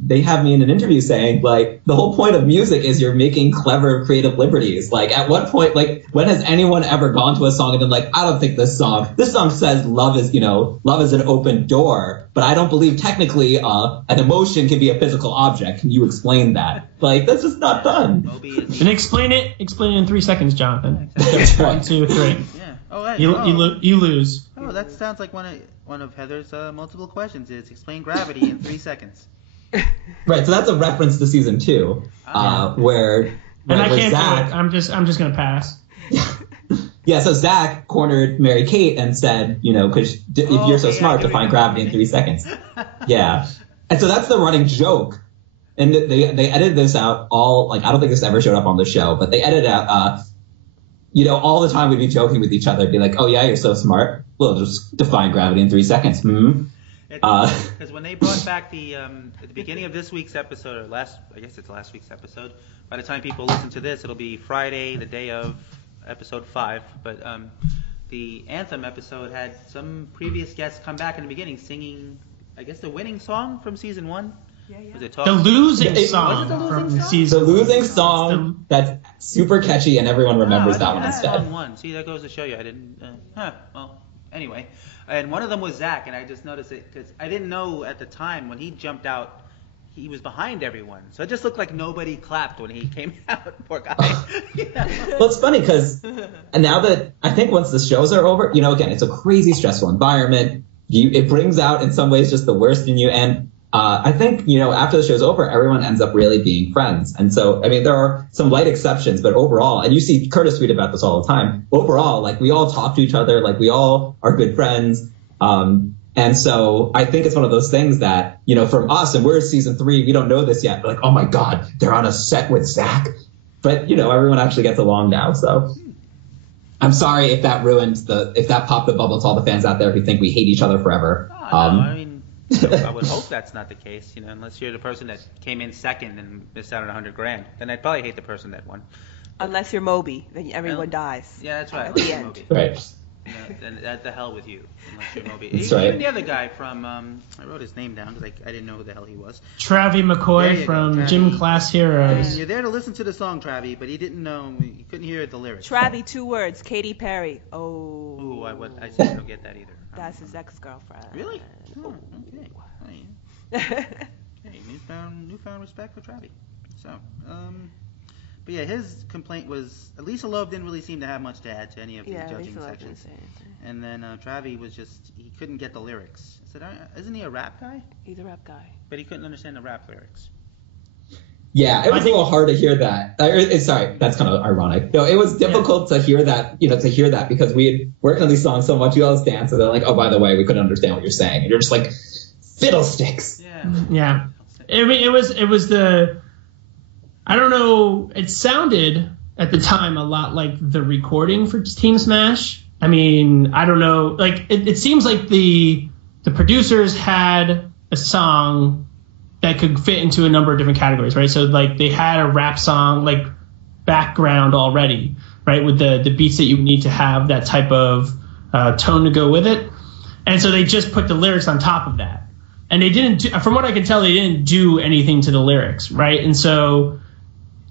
they have me in an interview saying, like, the whole point of music is you're making clever, creative liberties. Like, at what point, like, when has anyone ever gone to a song and been like, I don't think this song says love is an open door, but I don't believe technically an emotion can be a physical object. Can you explain that? Like, that's just not done. And explain it in 3 seconds, Jonathan. That's right. 1, 2, 3. Yeah. Oh, right. You lose. Oh, that sounds like one of Heather's multiple questions is explain gravity in 3 seconds. Right, so that's a reference to season 2, where I can't Zach, do it. I'm just gonna pass. Yeah, so Zach cornered Mary Kate and said, because if you're so smart, define gravity in 3 seconds. Yeah, and so that's the running joke, and they edited this out all, like, I don't think this ever showed up on the show, but they edited out. All the time we'd be joking with each other, be like, oh yeah, you're so smart. We'll just define gravity in 3 seconds. Because when they brought back at the beginning of this week's episode, or I guess it's last week's episode, by the time people listen to this, it'll be Friday, the day of episode 5. But the Anthem episode had some previous guests come back in the beginning singing, I guess, the winning song from season 1. Yeah. Was it the losing song from season 1. The losing song that's super catchy and everyone remembers that one instead. One. See, that goes to show you I didn't. Well, anyway. And one of them was Zach, and I just noticed it because I didn't know at the time when he jumped out, he was behind everyone. So it just looked like nobody clapped when he came out. Poor guy. Well, it's funny because now that I think once the shows are over, again, it's a crazy stressful environment. It brings out in some ways just the worst in you. And I think, after the show's over, everyone ends up really being friends. And so, I mean, there are some light exceptions, but overall, and you see Curtis tweet about this all the time, overall, like, we all talk to each other, like, we all are good friends. And so I think it's one of those things that, from us, and we're season 3, we don't know this yet, but like, oh my God, they're on a set with Zach. But, everyone actually gets along now, so. I'm sorry if that if that popped a bubble to all the fans out there who think we hate each other forever. No, I mean, I would hope that's not the case, unless you're the person that came in second and missed out on $100,000. Then I'd probably hate the person that won. Unless you're Moby, then everyone dies. Yeah, that's right. At the end. Moby. Right. Then the hell with you, unless you're Moby. That's even, right. Even the other guy from, I wrote his name down because I didn't know who the hell he was. Travie McCoy from Gym Class Heroes. You're there to listen to the song, Travie, but he didn't know, he couldn't hear the lyrics. Travie, 2 words, Katy Perry. Oh. Ooh, I said I don't get that either. That's his ex-girlfriend. Really? Oh, okay. newfound respect for Travi. So, but yeah, his complaint was Lisa Loeb didn't really seem to have much to add to any of the judging sections. And then Travi was just, he couldn't get the lyrics. I said, isn't he a rap guy? He's a rap guy. But he couldn't understand the rap lyrics. Yeah, it was a little hard to hear that. Sorry, that's kind of ironic. No, it was difficult to hear that, because we had worked on these songs so much, you always dance, and they're like, oh, by the way, we couldn't understand what you're saying. And you're just like, fiddlesticks. Yeah. It was I don't know, it sounded at the time a lot like the recording for Team Smash. I mean, I don't know, like, it seems like the producers had a song that could fit into a number of different categories, right? So, like, they had a rap song, like, background already, right, with the beats that you need to have that type of tone to go with it. And so they just put the lyrics on top of that. And they didn't, from what I can tell, they didn't do anything to the lyrics, right? And so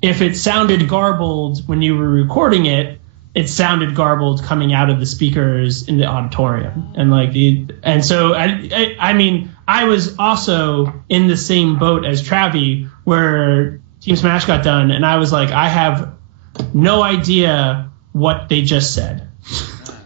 if it sounded garbled when you were recording it, it sounded garbled coming out of the speakers in the auditorium. And so I mean, I was also in the same boat as Travi where Team Smash got done, and I was like, I have no idea what they just said.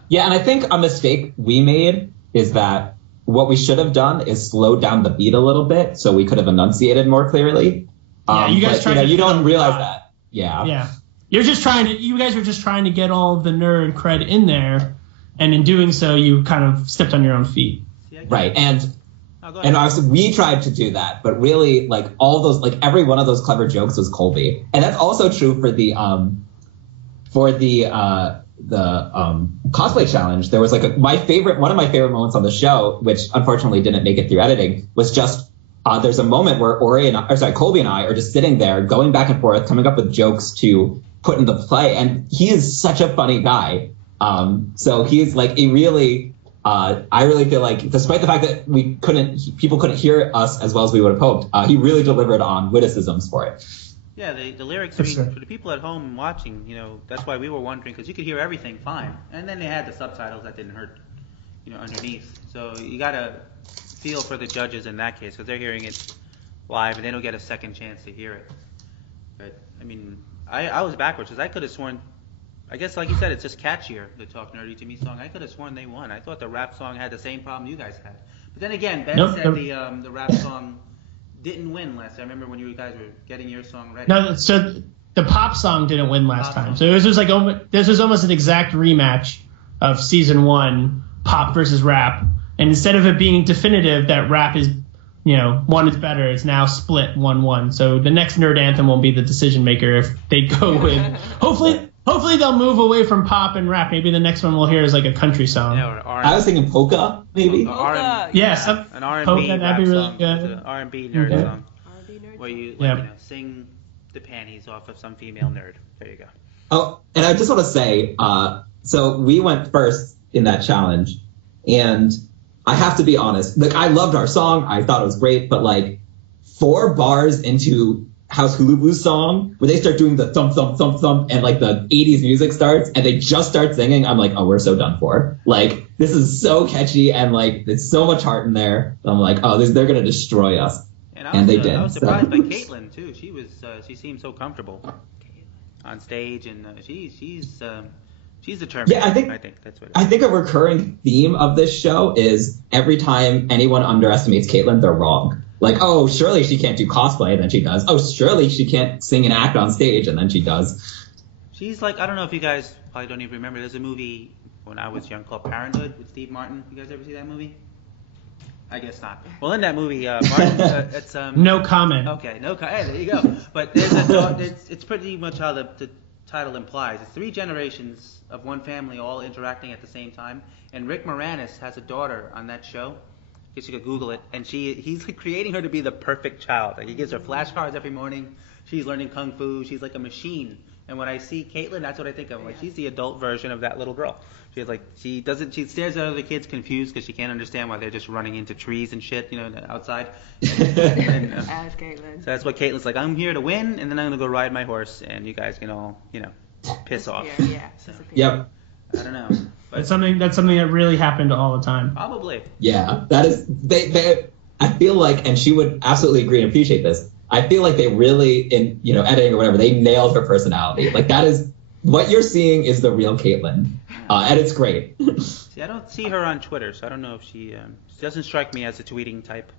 Yeah, and I think a mistake we made is that what we should have done is slowed down the beat a little bit so we could have enunciated more clearly. Yeah, you guys you don't realize that. Yeah. Yeah. You guys were just trying to get all the nerd cred in there, and in doing so, you kind of stepped on your own feet. Right, and obviously we tried to do that, but really, like, all those, like, every one of those clever jokes was Colby, and that's also true for the cosplay challenge. There was like one of my favorite moments on the show, which unfortunately didn't make it through editing, was just there's a moment where Colby and I are just sitting there going back and forth, coming up with jokes to put in the play, and he is such a funny guy. So he's like, I really feel like, despite the fact that people couldn't hear us as well as we would have hoped, he really delivered on witticisms for it. Yeah, the lyrics, for the people at home watching, that's why we were wondering, because you could hear everything fine. And then they had the subtitles that didn't hurt, underneath. So you got to feel for the judges in that case, because they're hearing it live and they don't get a second chance to hear it. But, I mean, I was backwards, because I could have sworn, I guess, like you said, it's just catchier, the Talk Nerdy to Me song. I could have sworn they won. I thought the rap song had the same problem you guys had. But then again, Ben said the rap song didn't win last. I remember when you guys were getting your song ready. No, so the pop song didn't win last time. So this was almost an exact rematch of season 1, pop versus rap. And instead of it being definitive that rap is, one is better, it's now split 1-1. So the next Nerd Anthem will be the decision maker if they go with. Hopefully they'll move away from pop and rap. Maybe the next one we'll hear is like a country song. Yeah, or I was thinking polka, maybe. Yes, an R&B polka, that'd be really song. good. An R&B nerd song. R&B nerd Where you, sing the panties off of some female nerd. There you go. Oh, and I just want to say, so we went first in that challenge, and I have to be honest. Like, I loved our song. I thought it was great, but like 4 bars into House Hula Blue song, where they start doing the thump, thump, thump, thump, and like the 80s music starts, and they just start singing, I'm like, oh, we're so done for. Like, this is so catchy, and like, there's so much heart in there. I'm like, oh, they're going to destroy us. And they did. I was surprised by Caitlin, too. She seemed so comfortable on stage, and she's determined. Yeah, I think that's what it is. I think a recurring theme of this show is every time anyone underestimates Caitlin, they're wrong. Like, oh, surely she can't do cosplay, and then she does. Oh, surely she can't sing and act on stage, and then she does. She's like, I don't know if you guys probably don't even remember. There's a movie when I was young called Parenthood with Steve Martin. You guys ever see that movie? I guess not. Well, in that movie, Martin, it's no comment. Okay, no comment. Hey, there you go. But there's it's pretty much how the title implies. It's 3 generations of one family all interacting at the same time. And Rick Moranis has a daughter on that show. I guess you could Google it. And he's creating her to be the perfect child. Like, he gives her flashcards every morning. She's learning kung fu. She's like a machine. And when I see Caitlin, that's what I think of. Like, she's the adult version of that little girl. She stares at other kids confused because she can't understand why they're just running into trees and shit, outside. And, As Caitlin. So that's what Caitlin's like. I'm here to win, and then I'm gonna go ride my horse, and you guys can all, piss off. Yeah. So, yep. I don't know. But That's something that really happened all the time. Probably. Yeah, that is. I feel like, and she would absolutely agree and appreciate this. I feel like they really, in editing or whatever, they nailed her personality. Like that is what you're seeing is the real Caitlyn, and it's great. See, I don't see her on Twitter, so I don't know if she doesn't strike me as a tweeting type.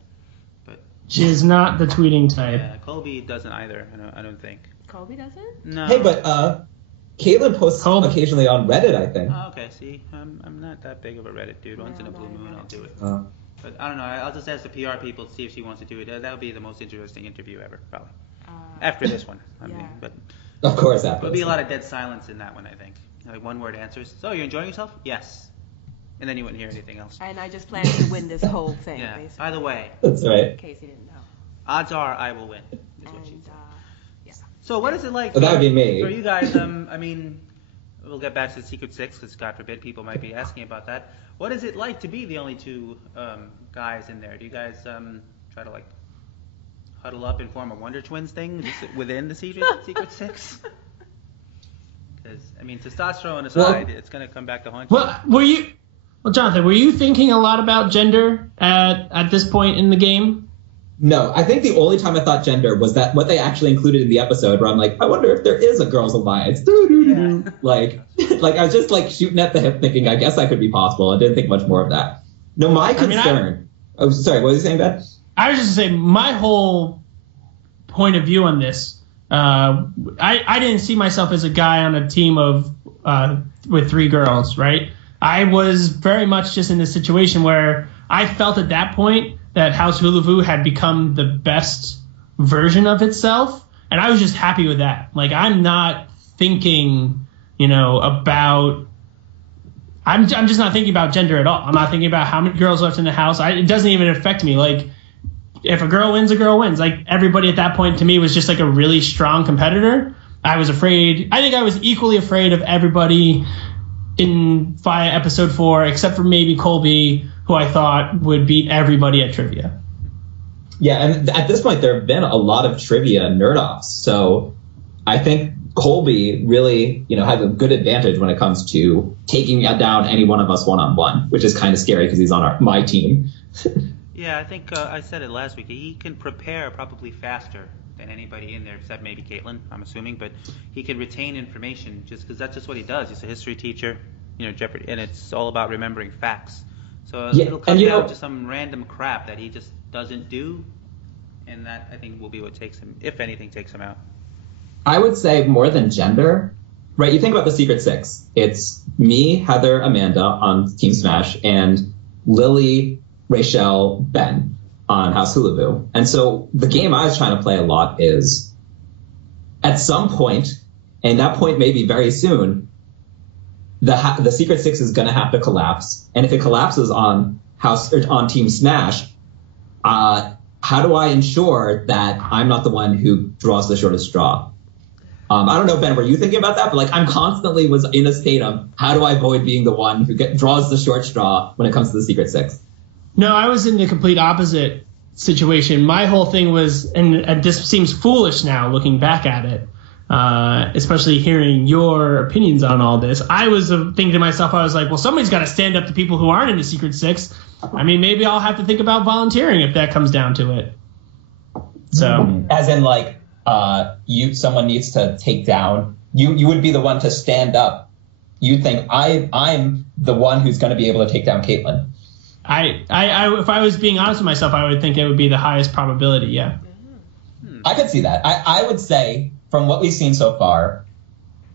But She is not the tweeting type. yeah, Colby doesn't either. I don't think. Colby doesn't? No. Hey, but Caitlyn posts occasionally on Reddit, I think. Oh, okay. See, I'm not that big of a Reddit dude. Once in a blue moon, I'll do it. But I don't know. I'll just ask the PR people to see if she wants to do it. That'll be the most interesting interview ever, probably. After this one, I mean, but Of course, after. there'll be a lot of dead silence in that one, I think. Like one-word answers. So you're enjoying yourself? Yes. And then you wouldn't hear anything else. And I just plan to win this whole thing, Yeah. basically. By the way, That's right. In case you didn't know. odds are I will win. Is what she And, said. yeah. So what is it like? Well, that would be me. For you guys, I mean, we'll get back to the Secret Six because God forbid people might be asking about that. What is it like to be the only two guys in there? Do you guys try to like huddle up and form a Wonder Twins thing just within the Secret Six? Because I mean, testosterone aside, it's going to come back to haunt you. Well, Jonathan, were you thinking a lot about gender at this point in the game? No, I think the only time I thought gender was that what they actually included in the episode where I'm like, I wonder if there is a girls' alliance. Yeah. Like I was just like shooting at the hip thinking, I guess that could be possible. I didn't think much more of that. No, my concern. Oh, sorry, what was you saying, Ben? I was just saying my whole point of view on this. I didn't see myself as a guy on a team of with three girls, right? I was very much just in a situation where I felt at that point that House Hulavu had become the best version of itself, and I was just happy with that. Like, I'm not thinking, about... I'm just not thinking about gender at all. I'm not thinking about how many girls left in the house. It doesn't even affect me. Like, if a girl wins, a girl wins. Like, everybody at that point to me was just like a really strong competitor. I was afraid. I think I was equally afraid of everybody in episode 4, except for maybe Colby, who I thought would beat everybody at trivia. Yeah, and at this point, there have been a lot of trivia nerd-offs. So I think Colby really, has a good advantage when it comes to taking down any one of us one-on-one, which is kind of scary because he's on my team. Yeah, I think I said it last week. He can prepare probably faster than anybody in there, except maybe Caitlyn, I'm assuming. But he can retain information just because that's just what he does. He's a history teacher, Jeopardy, and it's all about remembering facts. So it'll come down to some random crap that he just doesn't do, and that I think will be what takes him, if anything, takes him out. I would say more than gender, right? You think about the Secret Six. It's me, Heather, Amanda on Team Smash, and Lily, Rachel, Ben on House Hulavu. And so the game I was trying to play a lot is at some point, and that point may be very soon, the Secret Six is going to have to collapse. And if it collapses on Team Smash, how do I ensure that I'm not the one who draws the shortest straw? I don't know, Ben, were you thinking about that? But I'm constantly was in a state of how do I avoid being the one who draws the short straw when it comes to the Secret Six? No, I was in the complete opposite situation. My whole thing was, and this seems foolish now looking back at it, especially hearing your opinions on all this. I was thinking to myself, I was like, well, somebody's got to stand up to people who aren't in the Secret Six. I mean, maybe I'll have to think about volunteering if that comes down to it. So, as in, someone needs to take down. You would be the one to stand up. You think I'm the one who's going to be able to take down Caitlyn. I if I was being honest with myself, I would think it would be the highest probability. Yeah. I could see that. I would say from what we've seen so far,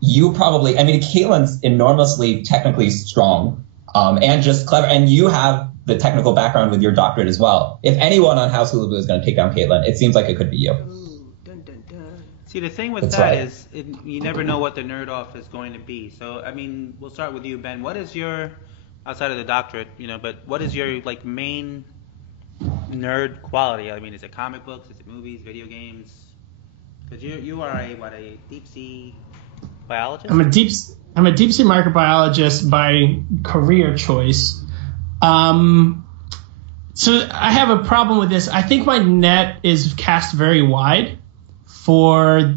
you probably. I mean, Caitlyn's enormously technically strong, and just clever, and you have the technical background with your doctorate as well. If anyone on House Hulavu is going to take down Caitlyn, it seems like it could be you. Ooh, dun, dun, dun. See, the thing with That's that right. is you never know what the nerd off is going to be. So, I mean, we'll start with you, Ben. What is your, outside of the doctorate, but what is your main nerd quality? I mean, is it comic books? Is it movies, video games? Because you are a deep sea biologist. I'm a deep sea microbiologist by career choice. So I have a problem with this. I think my net is cast very wide for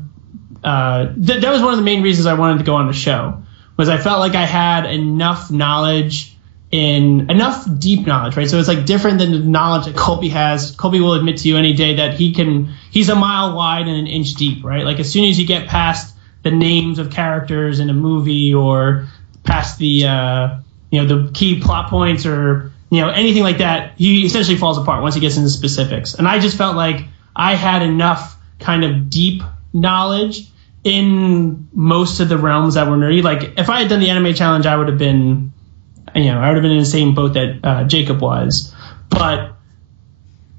that was one of the main reasons I wanted to go on the show, was I felt like I had enough knowledge in enough deep knowledge, right? So it's like different than the knowledge that Colby has. Colby will admit to you any day that he's a mile wide and an inch deep, right? Like as soon as you get past the names of characters in a movie or past the the key plot points or anything like that, he essentially falls apart once he gets into specifics. And I just felt like I had enough kind of deep knowledge in most of the realms that were nerdy. Like if I had done the anime challenge, I would have been in the same boat that Jacob was. But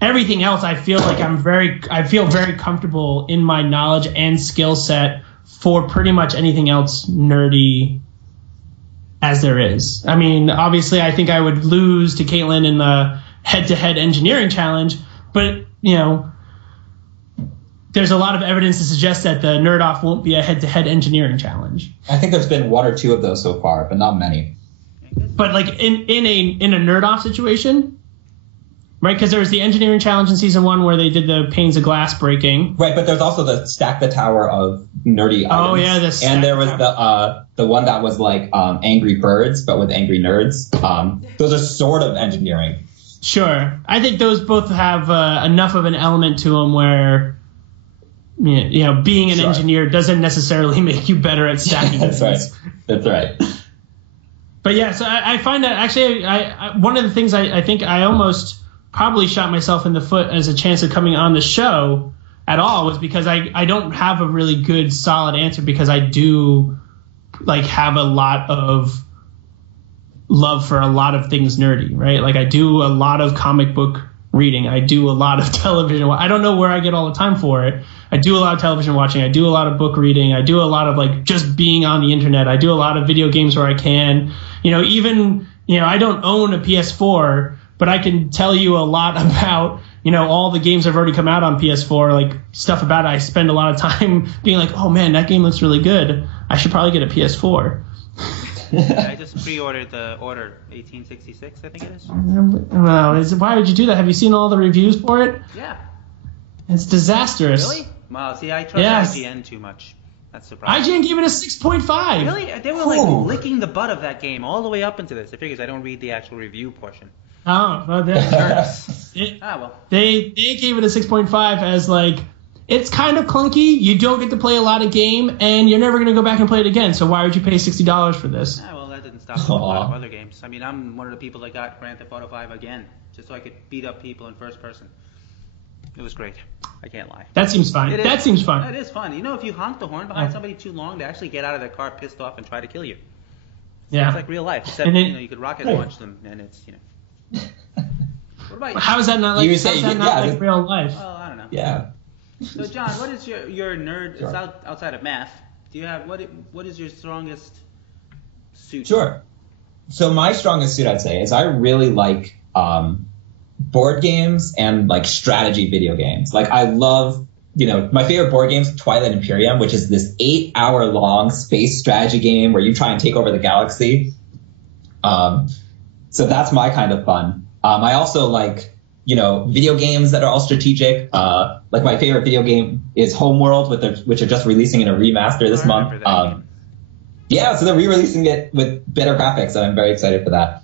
everything else, I feel like I feel very comfortable in my knowledge and skill set for pretty much anything else nerdy as there is. I mean, obviously, I think I would lose to Caitlin in the head-to-head engineering challenge, but there's a lot of evidence to suggest that the Nerd Off won't be a head-to-head engineering challenge. I think there's been 1 or 2 of those so far, but not many. But like in a Nerd Off situation, right? Because there was the engineering challenge in season 1 where they did the panes of glass breaking. Right, but there's also the stack the tower of nerdy items. Oh yeah, and there was the one that was like Angry Birds, but with angry nerds. Those are sort of engineering. Sure, I think those both have enough of an element to them where being an engineer doesn't necessarily make you better at stacking. That's right. But yeah, so I find that actually, one of the things I think I almost probably shot myself in the foot as a chance of coming on the show at all was because I don't have a really good solid answer, because I do have a lot of love for a lot of things nerdy, right? Like I do a lot of comic book reading. I do a lot of television. I don't know where I get all the time for it. I do a lot of television watching. I do a lot of book reading. I do a lot of just being on the internet. I do a lot of video games where I can, I don't own a PS4, but I can tell you a lot about, all the games that have already come out on PS4, like stuff about it. I spend a lot of time being like, oh man, that game looks really good. I should probably get a PS4. I just pre-ordered the Order 1866, I think it is. Well, why would you do that? Have you seen all the reviews for it? Yeah. It's disastrous. Really? Wow, see, I trust IGN too much. That's surprising. IGN gave it a 6.5. Really? They were licking the butt of that game all the way up into this. I figure I don't read the actual review portion. Oh, well, they gave it a 6.5 as it's kind of clunky. You don't get to play a lot of game, and you're never going to go back and play it again. So why would you pay $60 for this? Well, that didn't stop a lot of other games. I mean, I'm one of the people that got Grand Theft Auto 5 again, just so I could beat up people in first person. It was great. I can't lie. That seems fun. That seems fun. It is fun. If you honk the horn behind somebody too long, they actually get out of their car pissed off and try to kill you. Yeah. It's like real life. Except, you could rocket launch them, and it's, What about you? How is that not like real life? Well, I don't know. Yeah. So, John, what is your nerd, it's outside of math, do you have, what is your strongest suit? Sure. So my strongest suit, I'd say, is I really like board games and strategy video games. I love, my favorite board game is Twilight Imperium, which is this 8-hour-long space strategy game where you try and take over the galaxy. So that's my kind of fun. I also like, video games that are all strategic. My favorite video game is Homeworld, which are just releasing in a remaster this month. Yeah, so they're re-releasing it with better graphics, and I'm very excited for that.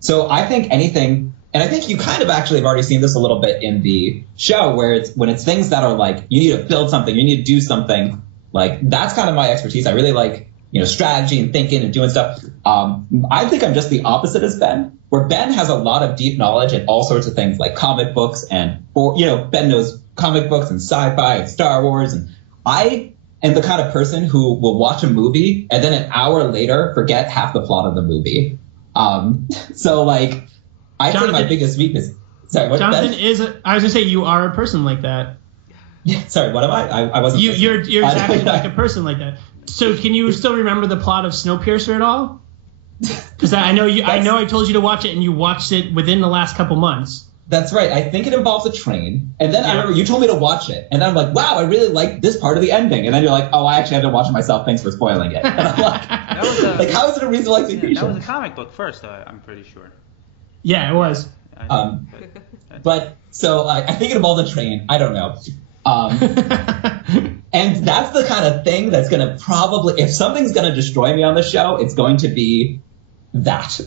So I think anything, and I think you kind of actually have already seen this a little bit in the show, where when it's things that are you need to build something, you need to do something, that's kind of my expertise. I really like, strategy and thinking and doing stuff. I think I'm just the opposite as Ben, where Ben has a lot of deep knowledge in all sorts of things like comic books Ben knows comic books and sci-fi and Star Wars, and I am the kind of person who will watch a movie and then an hour later forget half the plot of the movie. So I think my biggest weakness. Sorry, what? Jonathan I was gonna say you are a person like that. Yeah. Sorry, what am I? I wasn't. You're exactly like a person like that. So can you still remember the plot of Snowpiercer at all? Because I know I told you to watch it, and you watched it within the last couple months. That's right. I think it involves a train. And then I remember you told me to watch it. And then I'm like, wow, I really like this part of the ending. And then you're like, oh, I actually have to watch it myself. Thanks for spoiling it. And I'm like, how is it a reasonable execution? That was a comic book first, I'm pretty sure. Yeah, it was. But so I think it involves a train. I don't know. And that's the kind of thing that's going to probably, if something's going to destroy me on the show, it's going to be that.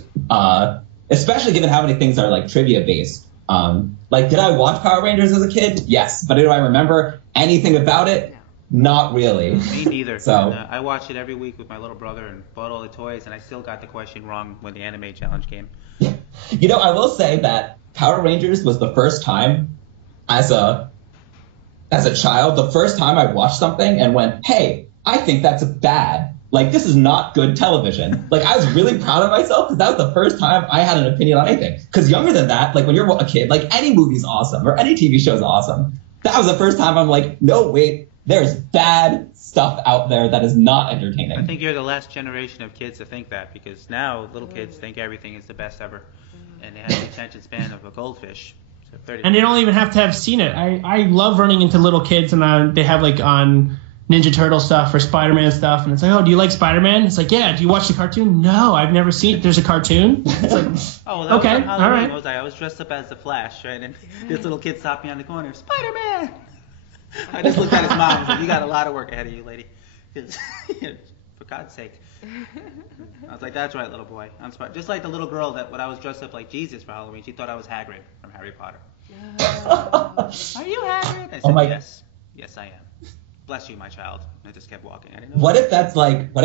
Especially given how many things are like trivia based. Like, did I watch Power Rangers as a kid? Yes. But do I remember anything about it? Not really. Me neither. So I watched it every week with my little brother and bought all the toys, and I still got the question wrong when the anime challenge came. You know, I will say that Power Rangers was the first time as a child, the first time I watched something and went, hey, I think that's bad. Like, this is not good television. Like, I was really proud of myself because that was the first time I had an opinion on anything. Because younger than that, like when you're a kid, like any movie's awesome or any TV show's awesome. That was the first time I'm like, no, wait, there's bad stuff out there that is not entertaining. I think you're the last generation of kids to think that, because now little kids think everything is the best ever, and they have the attention span of a goldfish. So and they don't even have to have seen it. I love running into little kids, and they have like on Ninja Turtle stuff or Spider-Man stuff, and it's like, oh, do you like Spider-Man? It's like, yeah. Do you watch the cartoon? No, I've never seen it. There's a cartoon. It's like, oh, well, okay, was all right. I was dressed up as the Flash, right? And this little kid stopped me on the corner, Spider-Man. I just looked at his mom and said, you got a lot of work ahead of you, lady. For God's sake. I was like, that's right, little boy. I'm smart. Just like the little girl that when I was dressed up like Jesus for Halloween, she thought I was Hagrid from Harry Potter. Are you Hagrid? I said, yes. Yes, I am. Bless you, my child. And I just kept walking. I didn't know. What if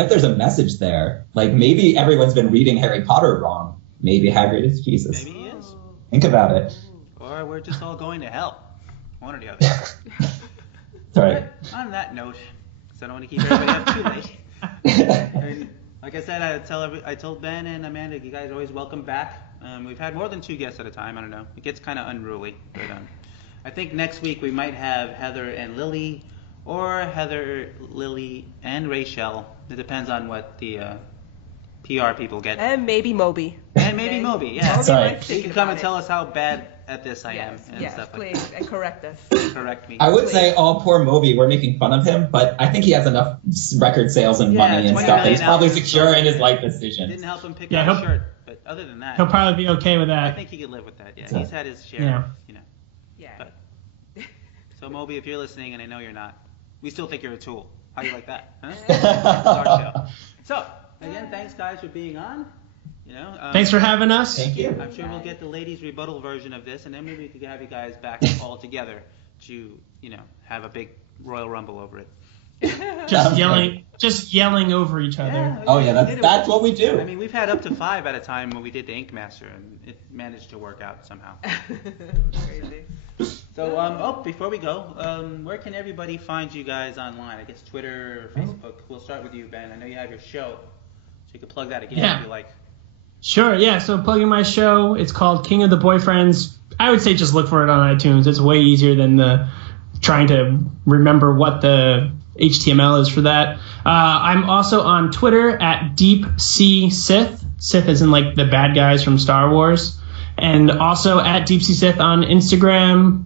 there's a message there? Like, maybe everyone's been reading Harry Potter wrong. Maybe Hagrid is Jesus. Maybe he is. Think about it. Or we're just all going to hell. One or the other. Sorry. On that note, because I don't want to keep everybody up too late. And like I said, I told Ben and Amanda, you guys are always welcome back. We've had more than 2 guests at a time. I don't know. It gets kind of unruly. But I think next week we might have Heather and Lily, or Heather, Lily, and Rachel. It depends on what the PR people get. And maybe Moby. And maybe Moby, yeah. That's right. He can come and tell us how bad at this I am and yes, stuff please, like that. and correct us. Correct me. I would say, oh, poor Moby, we're making fun of him, but I think he has enough record sales and money and 20 stuff that he's million probably albums secure in his sold. life decision. Didn't help him pick Yeah, out a he'll- shirt, but other than that, He'll probably be okay with I that. think he could live with that. Yeah, Yeah. he's had his share. Yeah. You know. Yeah. But, so Moby, if you're listening, and I know you're not, we still think you're a tool. How do you like that? Huh? It's our show. So again, thanks guys for being on. You know. Thanks for having us. Thank you. I'm sure we'll get the ladies' rebuttal version of this, and then maybe we could have you guys back all together to, have a big Royal Rumble over it. Just yelling over each other. Oh, yeah, that's what we do. I mean, we've had up to 5 at a time when we did the Ink Master, and it managed to work out somehow. Crazy. So, before we go, where can everybody find you guys online? I guess Twitter or Facebook. We'll start with you, Ben. I know you have your show, so you can plug that again if you like. Sure, yeah. So plugging my show, it's called King of the Boyfriends. I would say just look for it on iTunes. It's way easier than trying to remember what the HTML is for that. I'm also on Twitter at Deep Sea Sith. Sith is in like the bad guys from Star Wars. And also at Deep Sea Sith on Instagram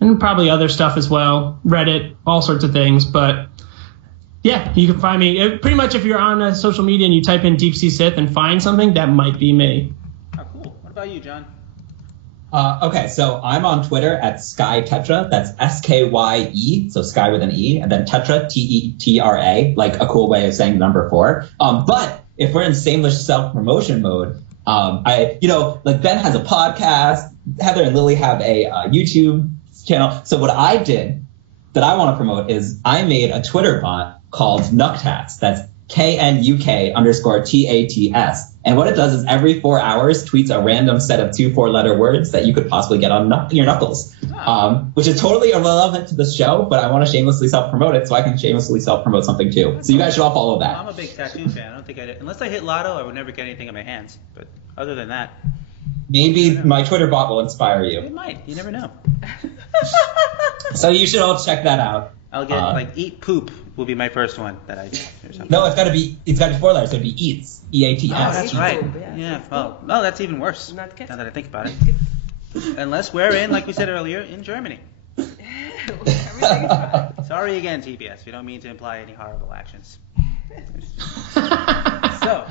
and probably other stuff as well. Reddit, all sorts of things. But yeah, you can find me. Pretty much if you're on social media and you type in Deep Sea Sith and find something, that might be me. Oh, cool. What about you, John? Okay, so I'm on Twitter at Sky Tetra. That's SKYE, so Sky with an E, and then Tetra, TETRA, like a cool way of saying number 4. But if we're in shameless self-promotion mode, like Ben has a podcast, Heather and Lily have a YouTube channel. So what I did that I want to promote is I made a Twitter bot called Nucktats. That's KNUK_TATS. And what it does is every 4 hours tweets a random set of 2 4-letter words that you could possibly get on your knuckles, which is totally irrelevant to the show, but I want to shamelessly self-promote it so I can shamelessly self-promote something too. So you guys should all follow that. I'm a big tattoo fan. I don't think unless I hit Lotto, I would never get anything in my hands. But other than that, maybe my Twitter bot will inspire you. it might. You never know. So you should all check that out. I'll get eat poop will be my first one that I get or something. No, it's got to be 4 letters. So it'd be eats, EATS. Oh, that's right. Poop, yeah. Yeah. Well, no, that's even worse. Not Now that I think about it. Unless we're in, like we said earlier, in Germany. Everything's fine. Sorry again, TBS. We don't mean to imply any horrible actions. So,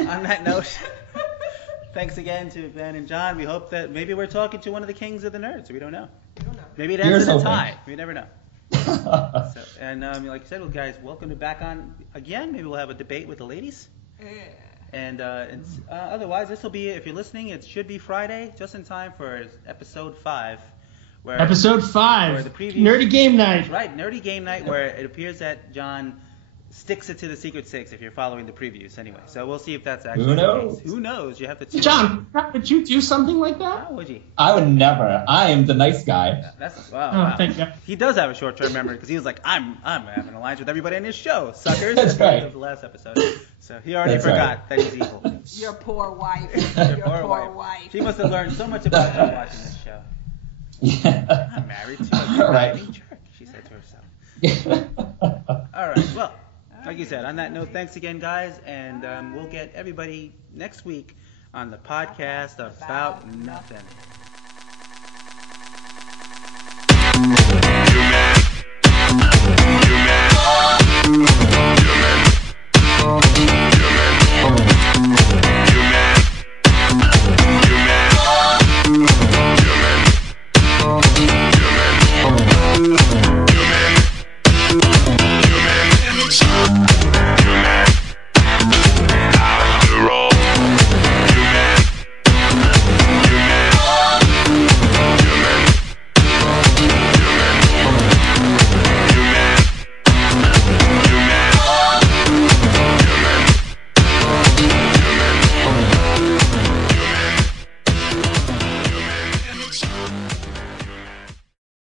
on that note, thanks again to Ben and John. We hope that maybe we're talking to one of the kings of the nerds. We don't know. Maybe it ends in a tie. We never know. Like I said, well, guys, welcome to back on again. Maybe we'll have a debate with the ladies. And otherwise, this will be, if you're listening, it should be Friday, just in time for episode 5. Episode 5, the preview, Nerdy Game Night. That's right, Nerdy Game Night, where it appears that Jon sticks it to the Secret Six if you're following the previews anyway. So we'll see if that's actually the case. Who knows? You have to Jon, would you do something like that? How would you? I would never. I am the nice guy. Wow. Thank you. He does have a short-term memory because he was like, I'm having an alliance with everybody in his show, suckers. That's right. That was the last episode. So he already forgot that he's evil. Your poor wife. Your poor wife. She must have learned so much about you watching this show. Yeah. I'm married to a Right. jerk, she said to herself. All right. Well, like you said, on that note, thanks again, guys, and we'll get everybody next week on the podcast About Nothing.